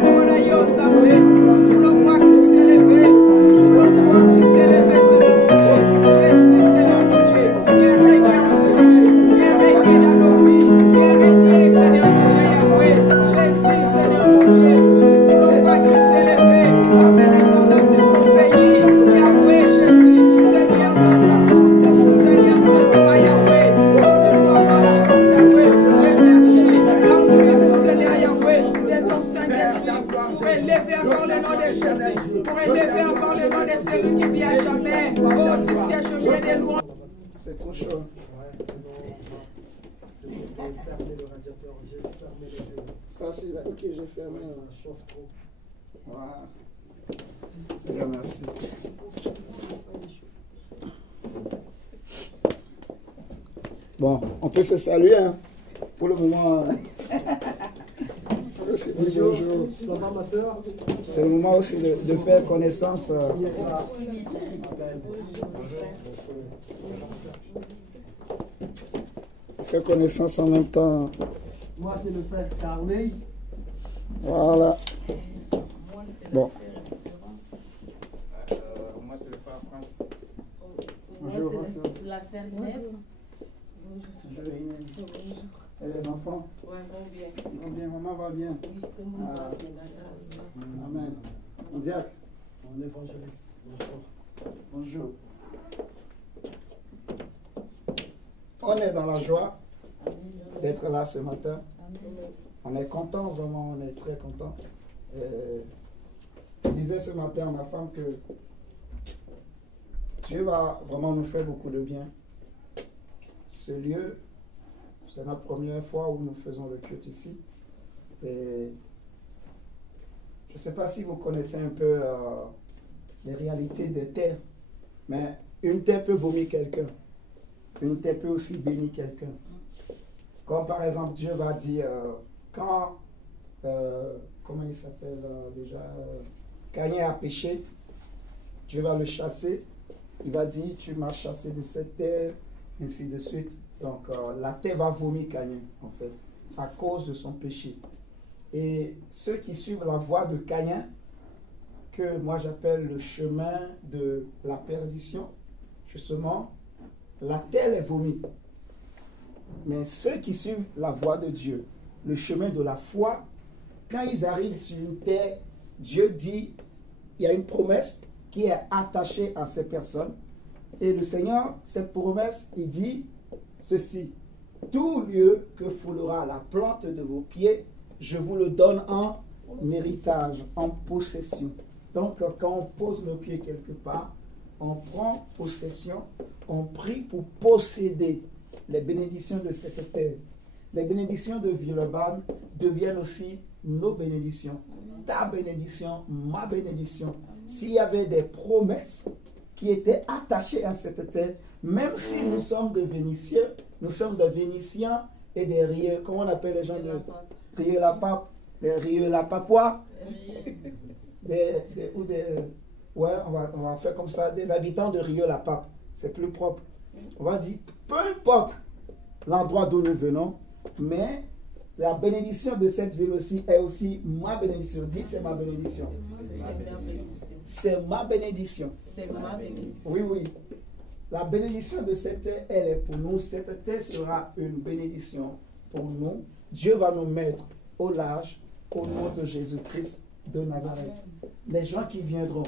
Pour pour élever encore le nom de Jésus, pour élever encore le nom de celui qui vit à jamais. Oh, tu sièges au milieu des louanges. C'est trop chaud. J'ai fermé le radiateur, j'ai fermé les deux. Ça aussi, ok, j'ai fermé. Ça chauffe trop. Voilà. C'est bien, merci. Bon, on peut se saluer, hein. Pour le moment. On peut se dire bonjour. Ça va, ma soeur? C'est le moment aussi de faire connaissance. Faire connaissance en même temps. Moi, c'est le frère Carnet. Voilà. Moi, c'est Bon. la sœur Espérance. Moi, c'est le frère France. Bonjour, Moi, c'est la sœur Inès. Bonjour Inès. Et les enfants? Ouais, bon bien. Ils vont bien, maman va bien. Oui, tout le monde va bien, la grâce. Amen. On diacre. Mon évangéliste. Bonjour. Bonjour. On est dans la joie d'être là ce matin. On est content, vraiment, on est très content. Je disais ce matin à ma femme que Dieu va vraiment nous faire beaucoup de bien. Ce lieu, c'est notre première fois où nous faisons le culte ici. Et je ne sais pas si vous connaissez un peu les réalités des terres, mais une terre peut vomir quelqu'un. Une terre peut aussi bénir quelqu'un. Comme par exemple, Dieu va dire, quand, comment il s'appelle déjà, Caïn a péché, Dieu va le chasser. Il va dire, tu m'as chassé de cette terre, ainsi de suite. Donc, la terre va vomir Caïn, en fait, à cause de son péché. Et ceux qui suivent la voie de Caïn, que moi j'appelle le chemin de la perdition, justement, la terre est vomi. Mais ceux qui suivent la voie de Dieu, le chemin de la foi, quand ils arrivent sur une terre, Dieu dit, il y a une promesse qui est attachée à ces personnes. Et le Seigneur, cette promesse, il dit ceci: tout lieu que foulera la plante de vos pieds, je vous le donne en héritage, en possession. Donc, quand on pose nos pieds quelque part, on prend possession, on prie pour posséder les bénédictions de cette terre. Les bénédictions de Villeurbanne deviennent aussi nos bénédictions. Ta bénédiction, ma bénédiction. S'il y avait des promesses qui étaient attachées à cette terre, même si nous sommes des Vénitiens, nous sommes des Vénitiens et des Rieux, comment on appelle les gens de Rieux-la-Pape, des Rieux-la-Papois, ouais, on va faire comme ça, des habitants de Rieux-la-Pape, c'est plus propre. On va dire, peu importe l'endroit d'où nous venons, mais la bénédiction de cette ville aussi est aussi ma bénédiction. Dis, c'est ma bénédiction. C'est ma bénédiction. C'est ma bénédiction. Oui, oui. La bénédiction de cette terre, elle est pour nous. Cette terre sera une bénédiction pour nous. Dieu va nous mettre au large au nom de Jésus-Christ de Nazareth. Les gens qui viendront,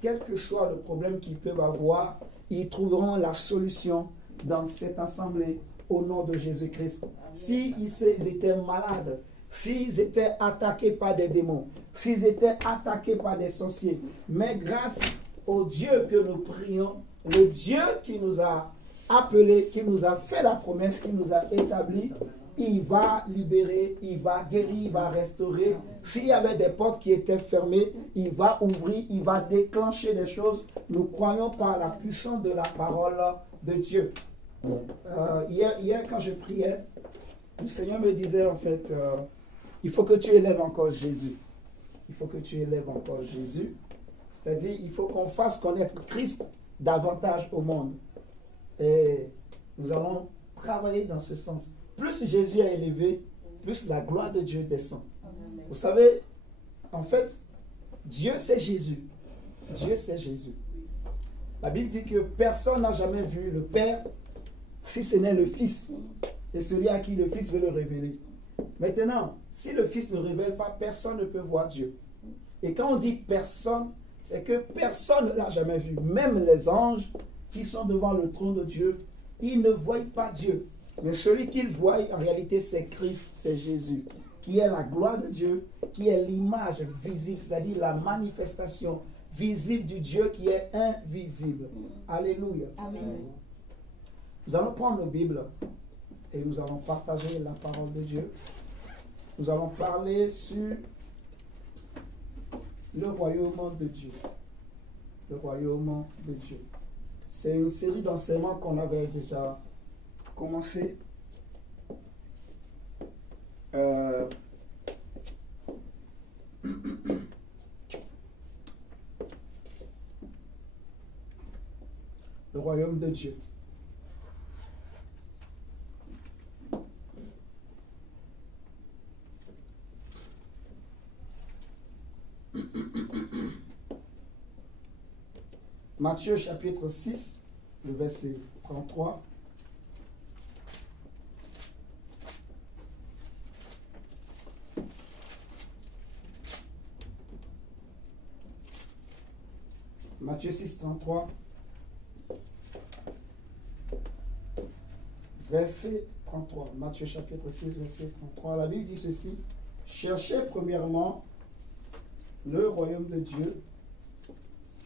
quel que soit le problème qu'ils peuvent avoir, ils trouveront la solution dans cette assemblée au nom de Jésus-Christ. S'ils étaient malades, s'ils étaient attaqués par des démons, s'ils étaient attaqués par des sorciers, mais grâce au Dieu que nous prions, le Dieu qui nous a appelés, qui nous a fait la promesse, qui nous a établis, il va libérer, il va guérir, il va restaurer. S'il y avait des portes qui étaient fermées, il va ouvrir, il va déclencher des choses. Nous croyons par la puissance de la parole de Dieu. Hier, quand je priais, le Seigneur me disait en fait, il faut que tu élèves encore Jésus. Il faut que tu élèves encore Jésus. C'est-à-dire, il faut qu'on fasse connaître Christ davantage au monde. Et nous allons travailler dans ce sens. Plus Jésus est élevé, plus la gloire de Dieu descend. Vous savez, en fait, Dieu c'est Jésus. Dieu c'est Jésus. La Bible dit que personne n'a jamais vu le Père si ce n'est le Fils. Et celui à qui le Fils veut le révéler. Maintenant, si le Fils ne révèle pas, personne ne peut voir Dieu. Et quand on dit personne, c'est que personne ne l'a jamais vu. Même les anges qui sont devant le trône de Dieu, ils ne voient pas Dieu. Mais celui qu'ils voient, en réalité, c'est Christ, c'est Jésus, qui est la gloire de Dieu, qui est l'image visible, c'est-à-dire la manifestation visible du Dieu qui est invisible. Alléluia. Amen. Nous allons prendre nos Bibles et nous allons partager la parole de Dieu. Nous allons parler sur le royaume de Dieu. Le royaume de Dieu. C'est une série d'enseignements qu'on avait déjà commencé. Le royaume de Dieu. Matthieu chapitre 6, le verset 33. Matthieu 6, 33. Verset 33. Matthieu chapitre 6, verset 33. La Bible dit ceci. Cherchez premièrement le royaume de Dieu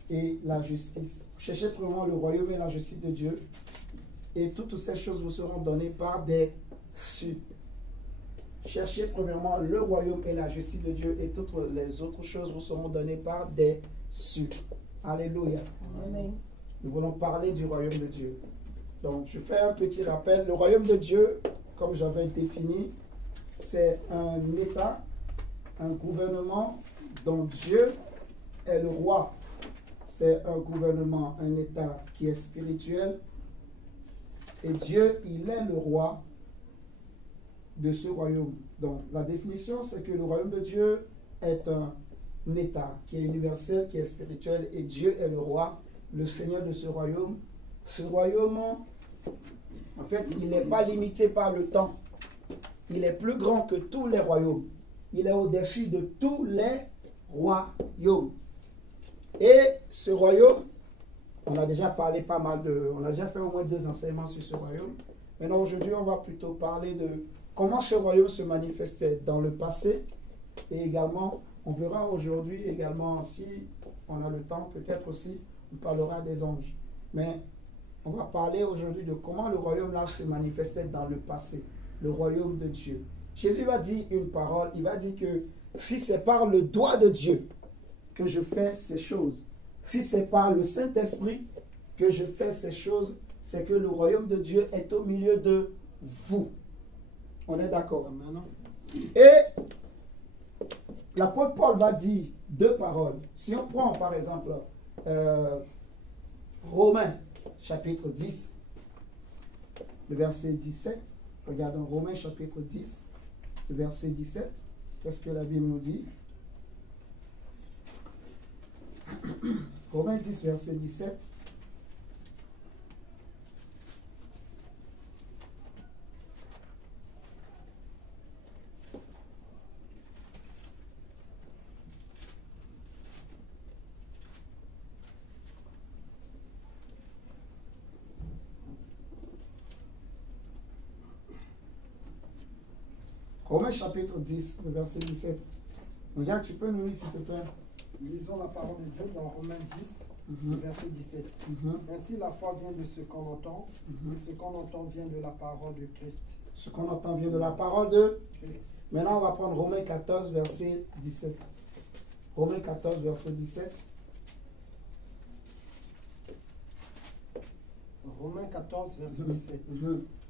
et la justice. Cherchez premièrement le royaume et la justice de Dieu, et toutes ces choses vous seront données par-dessus. Cherchez premièrement le royaume et la justice de Dieu, et toutes les autres choses vous seront données par-dessus. Alléluia. Amen. Nous voulons parler du royaume de Dieu. Donc, je fais un petit rappel. Le royaume de Dieu, comme j'avais défini, c'est un État, un gouvernement dont Dieu est le roi. C'est un gouvernement, un État qui est spirituel. Et Dieu, il est le roi de ce royaume. Donc, la définition, c'est que le royaume de Dieu est un État qui est universel, qui est spirituel. Et Dieu est le roi, le Seigneur de ce royaume. Ce royaume, en fait, il n'est pas limité par le temps. Il est plus grand que tous les royaumes. Il est au-dessus de tous les royaumes. Et ce royaume, on a déjà parlé pas mal on a déjà fait au moins 2 enseignements sur ce royaume. Maintenant, aujourd'hui, on va plutôt parler de comment ce royaume se manifestait dans le passé. Et également, on verra aujourd'hui également, si on a le temps, peut-être aussi, on parlera des anges. Mais on va parler aujourd'hui de comment le royaume là se manifestait dans le passé, le royaume de Dieu. Jésus va dire une parole, il va dire que si c'est par le doigt de Dieu que je fais ces choses, si c'est par le Saint-Esprit que je fais ces choses, c'est que le royaume de Dieu est au milieu de vous. On est d'accord maintenant? Et l'apôtre Paul va dire 2 paroles. Si on prend par exemple Romains chapitre 10, le verset 17. Regardons Romains chapitre 10, le verset 17. Qu'est-ce que la Bible nous dit? Romains 10, verset 17. Romains chapitre 10, le verset 17. Regarde, tu peux nous lire s'il te plaît. Lisons la parole de Dieu dans Romains 10, verset 17. Ainsi la foi vient de ce qu'on entend, et ce qu'on entend vient de la parole de Christ. Ce qu'on entend vient de la parole de Christ. Maintenant, on va prendre Romains 14, verset 17. Romains 14, verset 17. Romains 14, verset 17.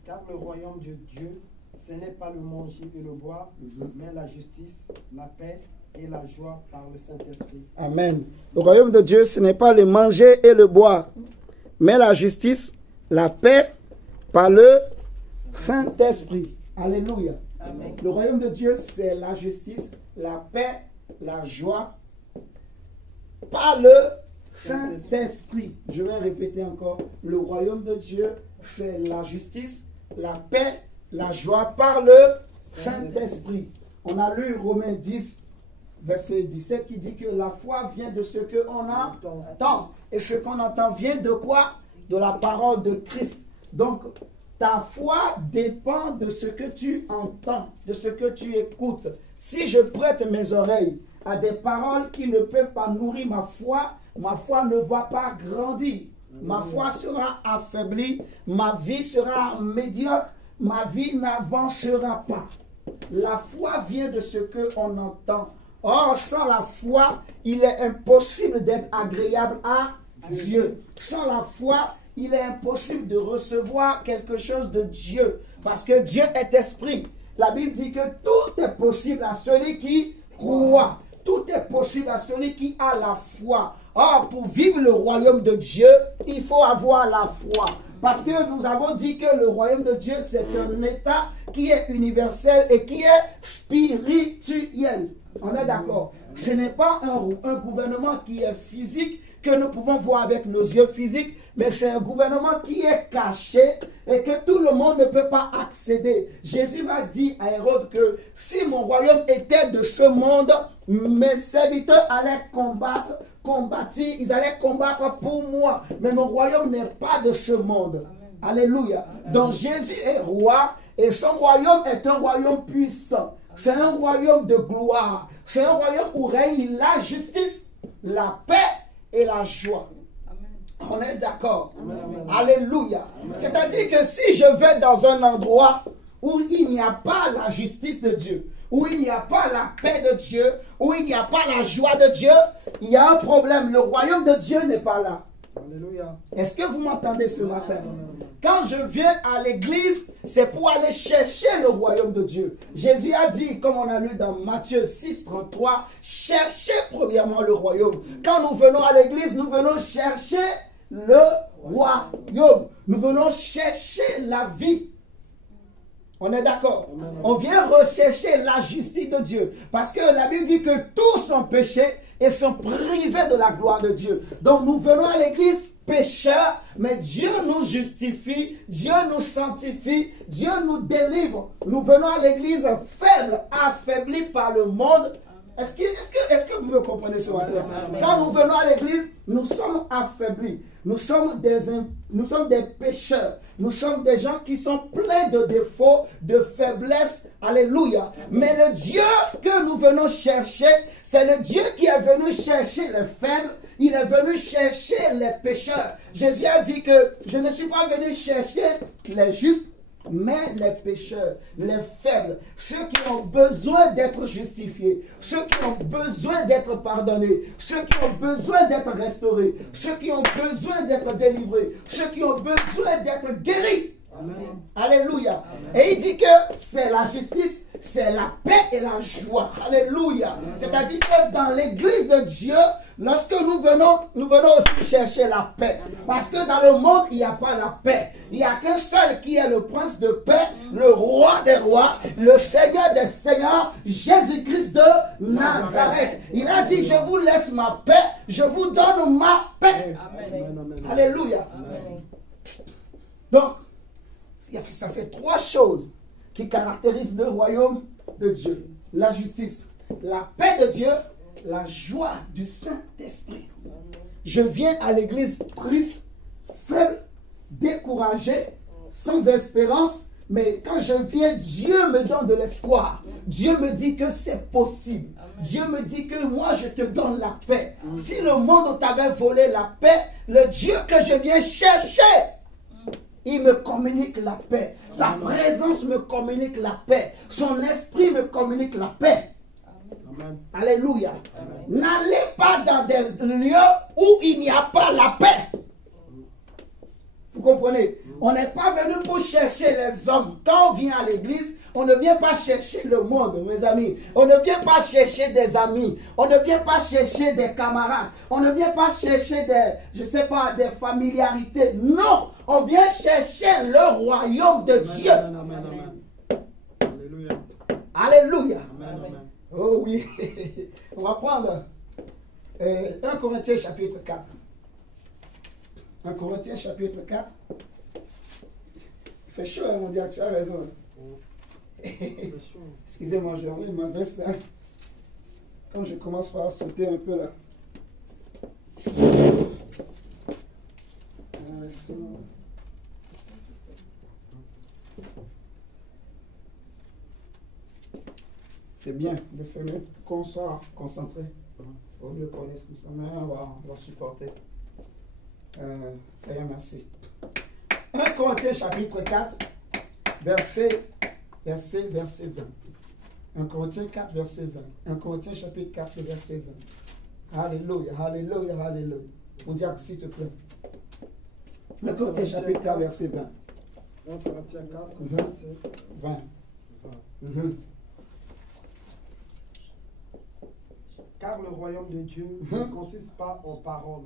Car le royaume de Dieu, ce n'est pas le manger et le boire, mais la justice, la paix et la joie par le Saint-Esprit. Amen. Le royaume de Dieu, ce n'est pas le manger et le boire, mais la justice, la paix par le Saint-Esprit. Alléluia. Amen. Le royaume de Dieu, c'est la justice, la paix, la joie par le Saint-Esprit. Je vais répéter encore. Le royaume de Dieu, c'est la justice, la paix, la joie par le Saint-Esprit. On a lu Romains 10, verset 17 qui dit que la foi vient de ce qu'on entend. Et ce qu'on entend vient de quoi? De la parole de Christ. Donc, Ta foi dépend de ce que tu entends, de ce que tu écoutes. Si je prête mes oreilles à des paroles qui ne peuvent pas nourrir ma foi ne va pas grandir. Ma foi sera affaiblie, ma vie sera médiocre, ma vie n'avancera pas. La foi vient de ce qu'on entend. Or, sans la foi, il est impossible d'être agréable à Dieu. Sans la foi, il est impossible de recevoir quelque chose de Dieu. Parce que Dieu est esprit. La Bible dit que tout est possible à celui qui croit. Tout est possible à celui qui a la foi. Or, pour vivre le royaume de Dieu, il faut avoir la foi. Parce que nous avons dit que le royaume de Dieu, c'est un état qui est universel et qui est spirituel. On est d'accord? Ce n'est pas un gouvernement qui est physique, que nous pouvons voir avec nos yeux physiques, mais c'est un gouvernement qui est caché et que tout le monde ne peut pas accéder. Jésus m'a dit à Hérode que si mon royaume était de ce monde, mes serviteurs allaient combattre, ils allaient combattre pour moi. Mais mon royaume n'est pas de ce monde. Amen. Alléluia. Amen. Donc Jésus est roi et son royaume est un royaume puissant. C'est un royaume de gloire. C'est un royaume où règne la justice, la paix et la joie. Amen. On est d'accord. Alléluia. C'est-à-dire que si je vais dans un endroit où il n'y a pas la justice de Dieu, où il n'y a pas la paix de Dieu, où il n'y a pas la joie de Dieu, il y a un problème. Le royaume de Dieu n'est pas là. Alléluia. Est-ce que vous m'entendez ce matin? Quand je viens à l'église, c'est pour aller chercher le royaume de Dieu. Jésus a dit, comme on a lu dans Matthieu 6, 33, cherchez premièrement le royaume. Quand nous venons à l'église, nous venons chercher le royaume. Nous venons chercher la vie. On est d'accord? On vient rechercher la justice de Dieu. Parce que la Bible dit que tous sont péchés et sont privés de la gloire de Dieu. Donc nous venons à l'église pécheurs, mais Dieu nous justifie, Dieu nous sanctifie, Dieu nous délivre. Nous venons à l'église faible, affaiblie par le monde. Est-ce que vous me comprenez ce matin? Quand nous venons à l'église, nous sommes affaiblis. Nous sommes des pécheurs. Nous sommes des gens qui sont pleins de défauts, de faiblesses. Alléluia. Mais le Dieu que nous venons chercher, c'est le Dieu qui est venu chercher les faibles. Il est venu chercher les pécheurs. Jésus a dit que je ne suis pas venu chercher les justes, mais les pécheurs, les faibles, ceux qui ont besoin d'être justifiés, ceux qui ont besoin d'être pardonnés, ceux qui ont besoin d'être restaurés, ceux qui ont besoin d'être délivrés, ceux qui ont besoin d'être guéris. Amen. Alléluia. Amen. Et il dit que c'est la justice, c'est la paix et la joie. Alléluia. C'est-à-dire que dans l'église de Dieu, lorsque nous venons aussi chercher la paix. Parce que dans le monde, il n'y a pas la paix. Il n'y a qu'un seul qui est le prince de paix, le roi des rois, le Seigneur des seigneurs, Jésus-Christ de Nazareth. Il a dit, je vous laisse ma paix, je vous donne ma paix. Amen. Alléluia. Amen. Donc, ça fait trois choses qui caractérisent le royaume de Dieu. La justice, la paix de Dieu, la joie du Saint-Esprit. Je viens à l'église triste, faible, découragé, sans espérance, mais quand je viens, Dieu me donne de l'espoir. Dieu me dit que c'est possible. Dieu me dit que moi je te donne la paix. Si le monde t'avait volé la paix, le Dieu que je viens chercher, il me communique la paix. Sa présence me communique la paix. Son esprit me communique la paix. Amen. Alléluia. N'allez pas dans des lieux où il n'y a pas la paix. Vous comprenez? On n'est pas venu pour chercher les hommes. Quand on vient à l'église, on ne vient pas chercher le monde, mes amis. On ne vient pas chercher des amis. On ne vient pas chercher des camarades. On ne vient pas chercher des familiarités. Non, on vient chercher le royaume de Dieu. Amen. Alléluia. Alléluia. Amen. Oh oui. On va prendre 1 Corinthiens chapitre 4. 1 Corinthiens chapitre 4. Il fait chaud, hein, mon Dieu, tu as raison. Excusez-moi, je enlève ma veste là. Quand je commence par sauter un peu là. C'est bien de faire qu'on soit concentré. Au lieu qu'on laisse comme ça, mais on va supporter. Seigneur, merci. 1 Corinthiens chapitre 4, verset 20. 1 Corinthiens 4, verset 20. 1 Corinthiens chapitre 4, verset 20. Alléluia, alléluia, alléluia. On dit s'il te plaît. 1 Corinthiens chapitre 4, verset 20. 1 Corinthiens 4, verset 20. Car le royaume de Dieu ne consiste pas en parole,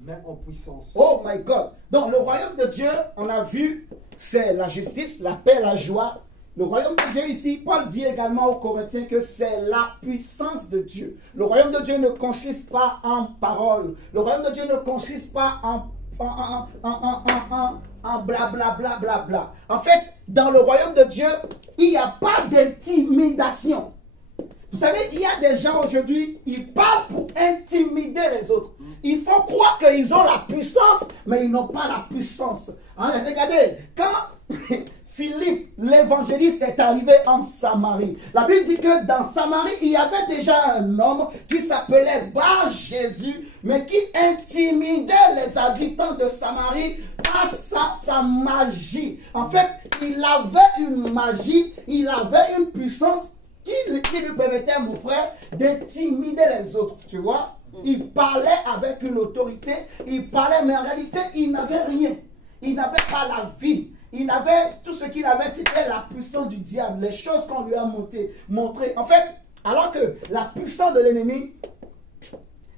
mais en puissance. Oh my God. Donc le royaume de Dieu, on a vu, c'est la justice, la paix, la joie. Le royaume de Dieu ici, Paul dit également aux Corinthiens que c'est la puissance de Dieu. Le royaume de Dieu ne consiste pas en parole. Le royaume de Dieu ne consiste pas en bla bla bla bla bla. En fait, dans le royaume de Dieu, il n'y a pas d'intimidation. Vous savez, il y a des gens aujourd'hui, ils parlent pour intimider les autres. Il faut croire qu'ils ont la puissance, mais ils n'ont pas la puissance. Hein, regardez, quand Philippe, l'évangéliste, est arrivé en Samarie, la Bible dit que dans Samarie, il y avait déjà un homme qui s'appelait Bar-Jésus, mais qui intimidait les habitants de Samarie par sa magie. En fait, il avait une magie, il avait une puissance qui lui permettait, mon frère, d'intimider les autres, tu vois. Il parlait avec une autorité, il parlait, mais en réalité, il n'avait rien. Il n'avait pas la vie. Il avait, tout ce qu'il avait, c'était la puissance du diable, les choses qu'on lui a montrées. En fait, alors que la puissance de l'ennemi,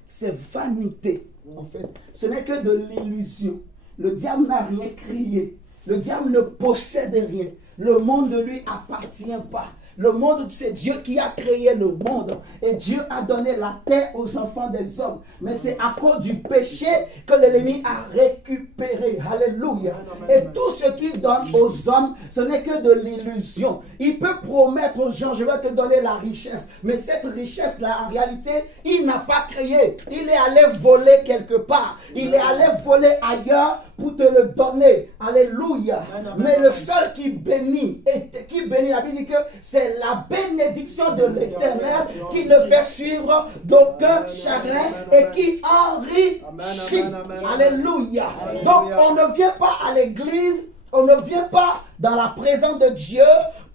c'est vanité, en fait. Ce n'est que de l'illusion. Le diable n'a rien créé. Le diable ne possède rien. Le monde ne lui appartient pas. Le monde, c'est Dieu qui a créé le monde. Et Dieu a donné la terre aux enfants des hommes. Mais c'est à cause du péché que l'ennemi a récupéré. Alléluia. Et tout ce qu'il donne aux hommes, ce n'est que de l'illusion. Il peut promettre aux gens, je vais te donner la richesse. Mais cette richesse-là, en réalité, il n'a pas créé. Il est allé voler quelque part. Il est allé voler ailleurs pour te le donner. Alléluia. Mais le seul qui bénit, la Bible dit que c'est la bénédiction de l'Éternel qui le fait suivre d'aucun chagrin et qui enrichit. Alléluia. Donc on ne vient pas à l'église, on ne vient pas dans la présence de Dieu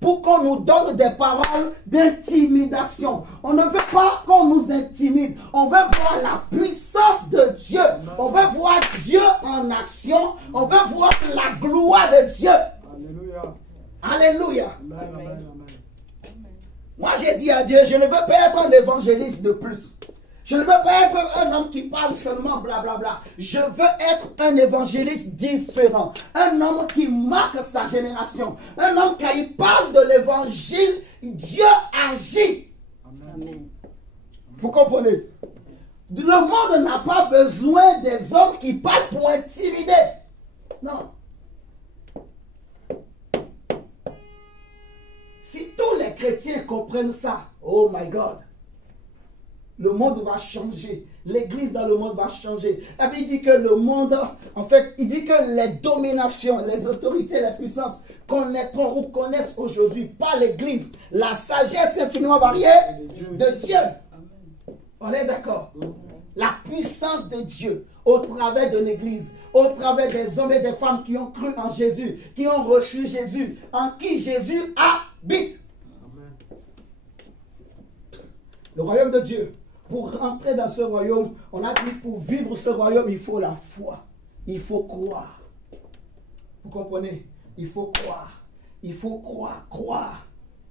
pour qu'on nous donne des paroles d'intimidation. On ne veut pas qu'on nous intimide. On veut voir la puissance de Dieu. On veut voir Dieu en action. On veut voir la gloire de Dieu. Alléluia. Alléluia. Amen, amen, amen. Moi, j'ai dit à Dieu, je ne veux pas être un évangéliste de plus. Je ne veux pas être un homme qui parle seulement blablabla. Je veux être un évangéliste différent. Un homme qui marque sa génération. Un homme qui parle de l'évangile. Dieu agit. Amen. Vous comprenez? Le monde n'a pas besoin des hommes qui parlent pour intimider. Non. Si tous les chrétiens comprennent ça, oh my God, le monde va changer. L'église dans le monde va changer. La Bible dit que le monde, en fait, il dit que les dominations, les autorités, les puissances connaîtront ou connaissent aujourd'hui, pas l'église, la sagesse infiniment variée de Dieu. On est d'accord? La puissance de Dieu au travers de l'église, au travers des hommes et des femmes qui ont cru en Jésus, qui ont reçu Jésus, en qui Jésus habite. Amen. Le royaume de Dieu. Pour rentrer dans ce royaume, on a dit pour vivre ce royaume, il faut la foi. Il faut croire. Vous comprenez? Il faut croire. Il faut croire.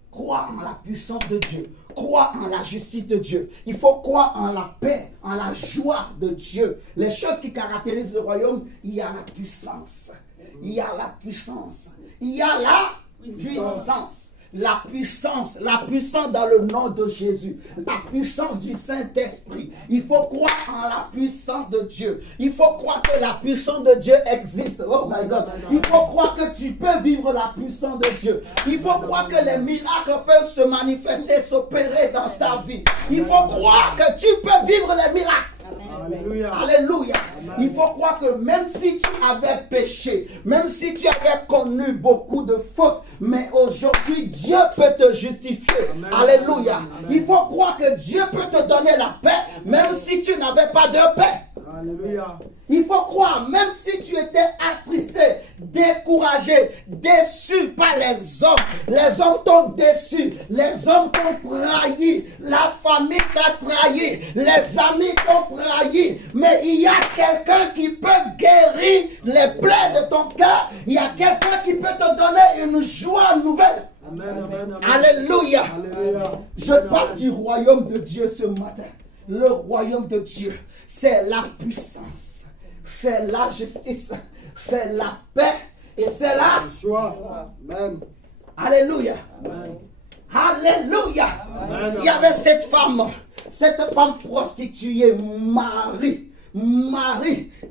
Croire en la puissance de Dieu. Croire en la justice de Dieu. Il faut croire en la paix, en la joie de Dieu. Les choses qui caractérisent le royaume, il y a la puissance. Il y a la puissance. Il y a la puissance. La puissance dans le nom de Jésus, la puissance du Saint-Esprit. Il faut croire en la puissance de Dieu. Il faut croire que la puissance de Dieu existe. Oh my God. Il faut croire que tu peux vivre la puissance de Dieu. Il faut croire que les miracles peuvent se manifester, s'opérer dans ta vie. Il faut croire que tu peux vivre les miracles. Alléluia. Alléluia. Il faut croire que même si tu avais péché, même si tu avais connu beaucoup de fautes, mais aujourd'hui Dieu peut te justifier. Amen. Alléluia. Amen. Il faut croire que Dieu peut te donner la paix, même si tu n'avais pas de paix. Alléluia. Il faut croire, même si tu étais attristé, découragé, déçu par les hommes t'ont déçu, les hommes t'ont trahi, la famille t'a trahi, les amis t'ont trahi, mais il y a quelqu'un qui peut guérir les plaies de ton cœur, il y a quelqu'un qui peut te donner une joie nouvelle. Amen, amen, amen. Alléluia. Alléluia. Je parle du royaume de Dieu ce matin. Le royaume de Dieu, c'est la puissance, c'est la justice, c'est la paix et c'est la Joie. Amen. Alléluia. Amen. Alléluia. Amen. Il y avait cette femme prostituée, Marie,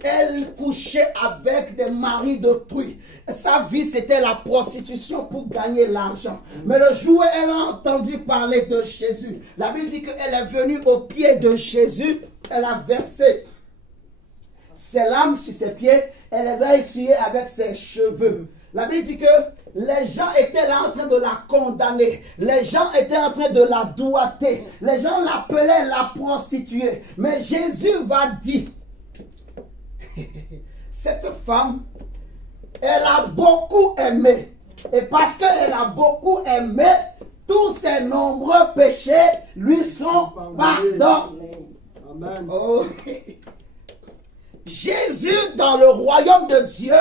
elle couchait avec des maris d'autrui. Sa vie, c'était la prostitution pour gagner l'argent. Mais le jour où elle a entendu parler de Jésus, la Bible dit qu'elle est venue au pied de Jésus, elle a versé ses larmes sur ses pieds, elle les a essuyées avec ses cheveux. La Bible dit que les gens étaient là en train de la condamner. Les gens étaient en train de la doigter. Les gens l'appelaient la prostituée. Mais Jésus va dire, cette femme, elle a beaucoup aimé. Et parce qu'elle a beaucoup aimé, tous ses nombreux péchés lui sont pardonnés. Amen. Oh. Jésus, dans le royaume de Dieu,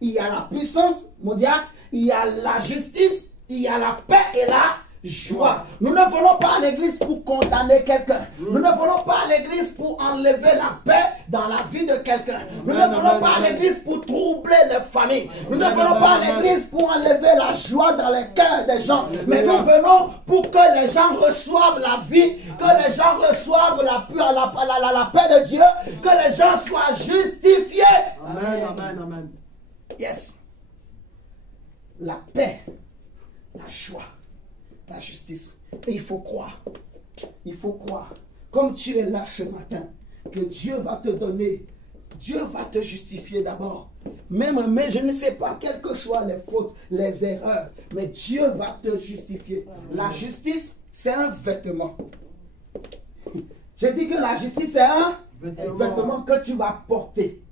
il y a la puissance mondiale, il y a la justice, il y a la paix et la joie. Nous ne venons pas à l'église pour condamner quelqu'un. Nous ne venons pas à l'église pour enlever la paix dans la vie de quelqu'un. Nous ne venons pas à l'église pour troubler les familles. Nous ne venons pas à l'église pour enlever la joie dans les cœurs des gens. Mais nous venons pour que les gens reçoivent la vie, que les gens reçoivent la paix de Dieu, que les gens soient justifiés. Amen, amen, amen. Yes. La paix, la joie, la justice. Et il faut croire. Il faut croire. Comme tu es là ce matin, que Dieu va te donner. Dieu va te justifier d'abord. Mais je ne sais pas, quelles que soient les fautes, les erreurs, mais Dieu va te justifier. La justice, c'est un vêtement. J'ai dit que la justice, c'est un vêtement que tu vas porter.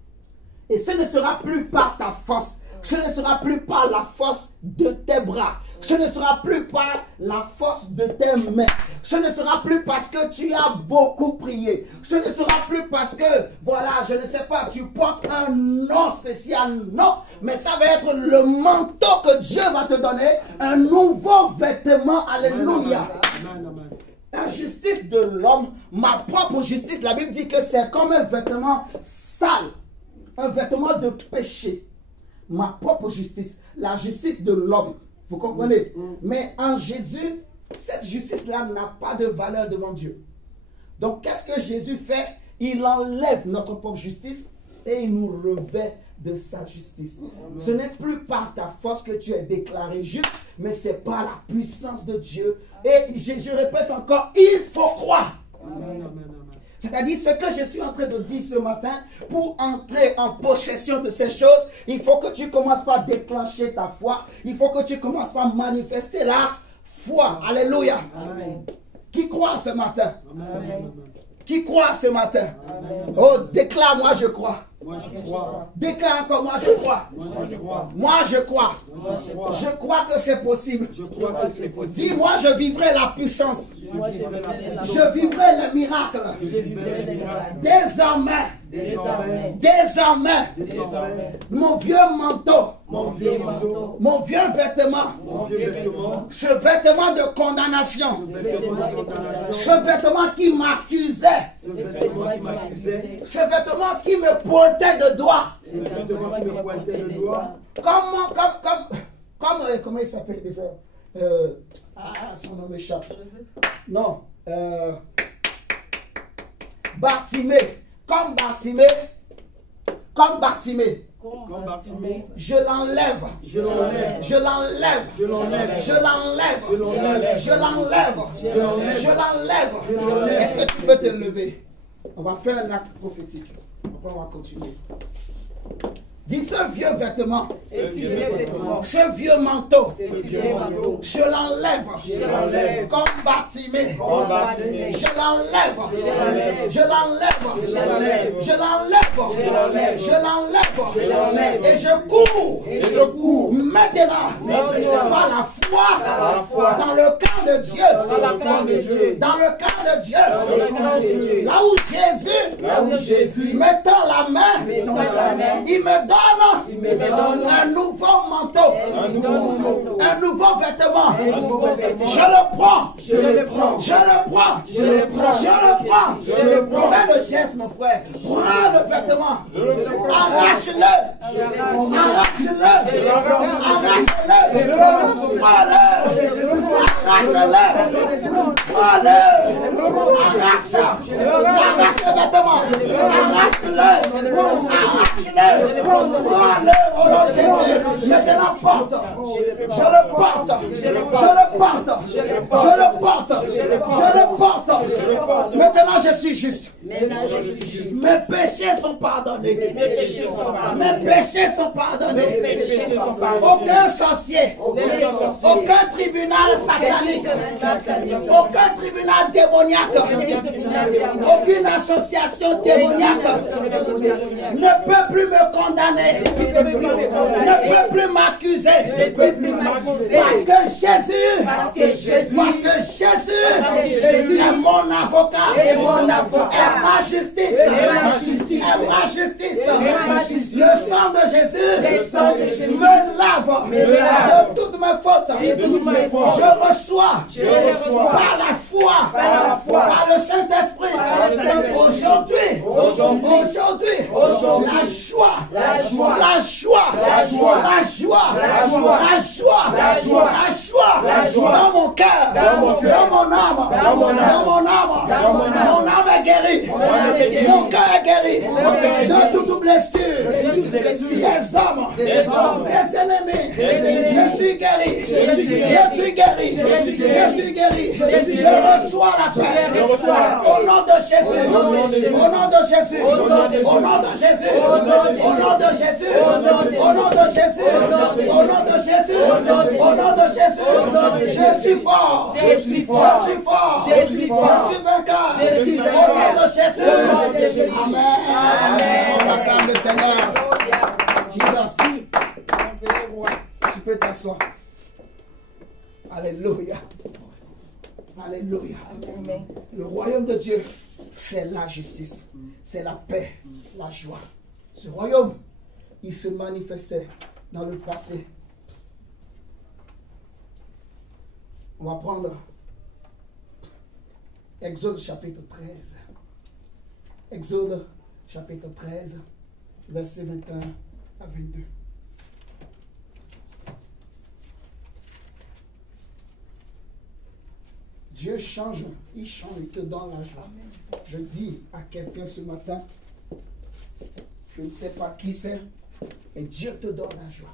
Et ce ne sera plus par ta force. Ce ne sera plus par la force de tes bras. Ce ne sera plus par la force de tes mains. Ce ne sera plus parce que tu as beaucoup prié. Ce ne sera plus parce que, voilà, je ne sais pas, tu portes un nom spécial. Non, mais ça va être le manteau que Dieu va te donner. Un nouveau vêtement. Alléluia. Amen, amen. La justice de l'homme, ma propre justice, la Bible dit que c'est comme un vêtement sale. Un vêtement de péché. Ma propre justice, la justice de l'homme. Vous comprenez? Mais en Jésus, cette justice-là n'a pas de valeur devant Dieu. Donc, qu'est-ce que Jésus fait? Il enlève notre propre justice et il nous revêt de sa justice. Ce n'est plus par ta force que tu es déclaré juste, mais c'est par la puissance de Dieu. Et je répète encore, il faut croire. Amen, amen, amen. C'est-à-dire ce que je suis en train de dire ce matin, pour entrer en possession de ces choses, il faut que tu commences par déclencher ta foi. Il faut que tu commences par manifester la foi. Alléluia. Amen. Qui croit ce matin? Amen, amen, amen. Qui croit ce matin? Amen. Oh, déclare, moi je crois. Moi je crois. Déclare encore, moi je crois. Moi je crois. Moi je crois. Moi je crois. Je crois que c'est possible. Je crois que c'est possible. Dis-moi, je vivrai la puissance. Je vivrai la puissance. Je vivrai les miracles. Je vivrai les miracles. Désormais. Désormais. Désormais. Désormais. Mon vieux manteau. Mon vieux manteau. Mon vieux vêtement. Mon vieux vêtement. Ce vêtement de condamnation. Ce vêtement de condamnation. Ce vêtement qui m'accusait. Ce vêtement qui m'accusait. Ce vêtement qui me pointait de doigt. Ce vêtement qui me pointait le doigt. Comment il s'appelle déjà? Son nom m'échappe. Non. Bartimée. Comme Bartimée. Comme Bartimée. Je l'enlève. Je l'enlève. Je l'enlève. Je l'enlève. Je l'enlève. Je l'enlève. Je l'enlève. Je l'enlève. Je l'enlève. Je l'enlève. Est-ce que tu peux te lever? On va faire un acte prophétique. Après, on va continuer. Dis ce vieux vêtement, Ce vieux manteau, je l'enlève comme Bartimée. Je l'enlève, je l'enlève et je cours maintenant par la foi dans le camp de Dieu. Dans le camp de Dieu. Là où Jésus me tend la main, il me donne un nouveau manteau, un nouveau vêtement. Je le prends. Fais le geste, mon frère. Prends le vêtement. Arrache-le. Arrache le vêtement. Arrache-le. Au nom de Jésus, je le porte. Maintenant, je suis juste. Mes péchés sont pardonnés. Aucun sorcier, aucun tribunal satanique, aucun tribunal démoniaque, aucune association démoniaque ne peut plus me condamner, ne peut plus m'accuser, parce que Jésus est mon avocat, est ma justice. Le sang de Jésus me lave de toutes mes fautes. Je reçois par la foi, par le Saint-Esprit, aujourd'hui, la joie dans mon cœur, dans mon âme. Mon âme est guérie, mon cœur est guéri de toute blessure, des hommes, des ennemis. Je suis guéri. Je reçois la paix au nom de Jésus. Je suis fort. Je suis vainqueur. Au nom de Jésus. Amen. On acclame le Seigneur. Jésus. Tu peux t'asseoir. Alléluia. Le royaume de Dieu, c'est la justice, c'est la paix, la joie. Ce royaume, il se manifestait dans le passé. On va prendre Exode chapitre 13. Exode chapitre 13, versets 21 à 22. Dieu change, il te donne la joie. Je dis à quelqu'un ce matin, je ne sais pas qui c'est, mais Dieu te donne la joie.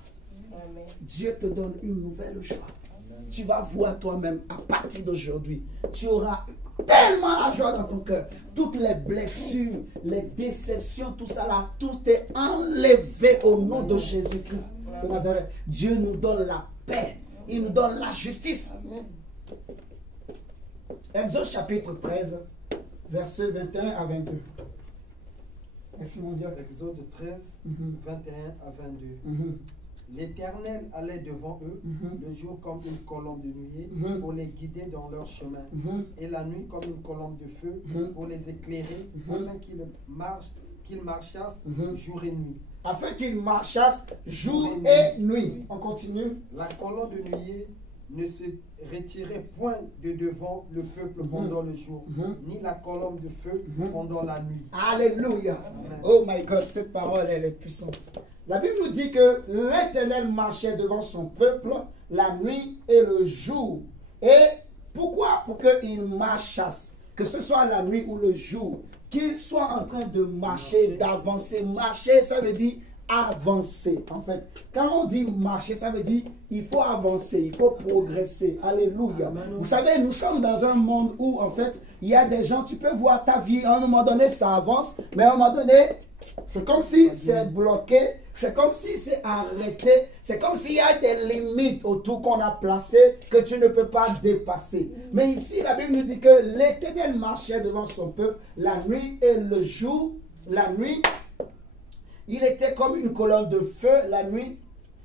Amen. Dieu te donne une nouvelle joie. Amen. Tu vas voir toi-même à partir d'aujourd'hui, tu auras tellement la joie dans ton cœur. Toutes les blessures, les déceptions, tout ça là, tout est enlevé au nom de Jésus-Christ de Nazareth. Dieu nous donne la paix, il nous donne la justice. Amen. Exode chapitre 13, versets 21 à 22. Merci mon Dieu. Exode 13, 21 à 22. L'Éternel allait devant eux le jour comme une colombe de nuée pour les guider dans leur chemin, et la nuit comme une colombe de feu pour les éclairer, afin qu'ils marchassent jour et nuit. Afin qu'ils marchassent jour et nuit. On continue. La colombe de nuée ne se retirait point de devant le peuple pendant le jour, ni la colombe de feu pendant la nuit. Alléluia. Amen. Oh my God, cette parole, elle est puissante. La Bible nous dit que l'Éternel marchait devant son peuple la nuit et le jour. Et pourquoi? Pour qu'il marchasse, que ce soit la nuit ou le jour, qu'il soit en train de marcher, d'avancer. Marcher, ça veut dire avancer. En fait, quand on dit marcher, ça veut dire il faut avancer, il faut progresser. Alléluia. Amen. Vous savez, nous sommes dans un monde où, en fait, il y a des gens, tu peux voir ta vie, à un moment donné, ça avance, mais à un moment donné, C'est comme si c'est bloqué, c'est comme si c'est arrêté, c'est comme s'il y a des limites autour qu'on a placées que tu ne peux pas dépasser. Mais ici, la Bible nous dit que l'Éternel marchait devant son peuple la nuit et le jour. La nuit, il était comme une colonne de feu la nuit,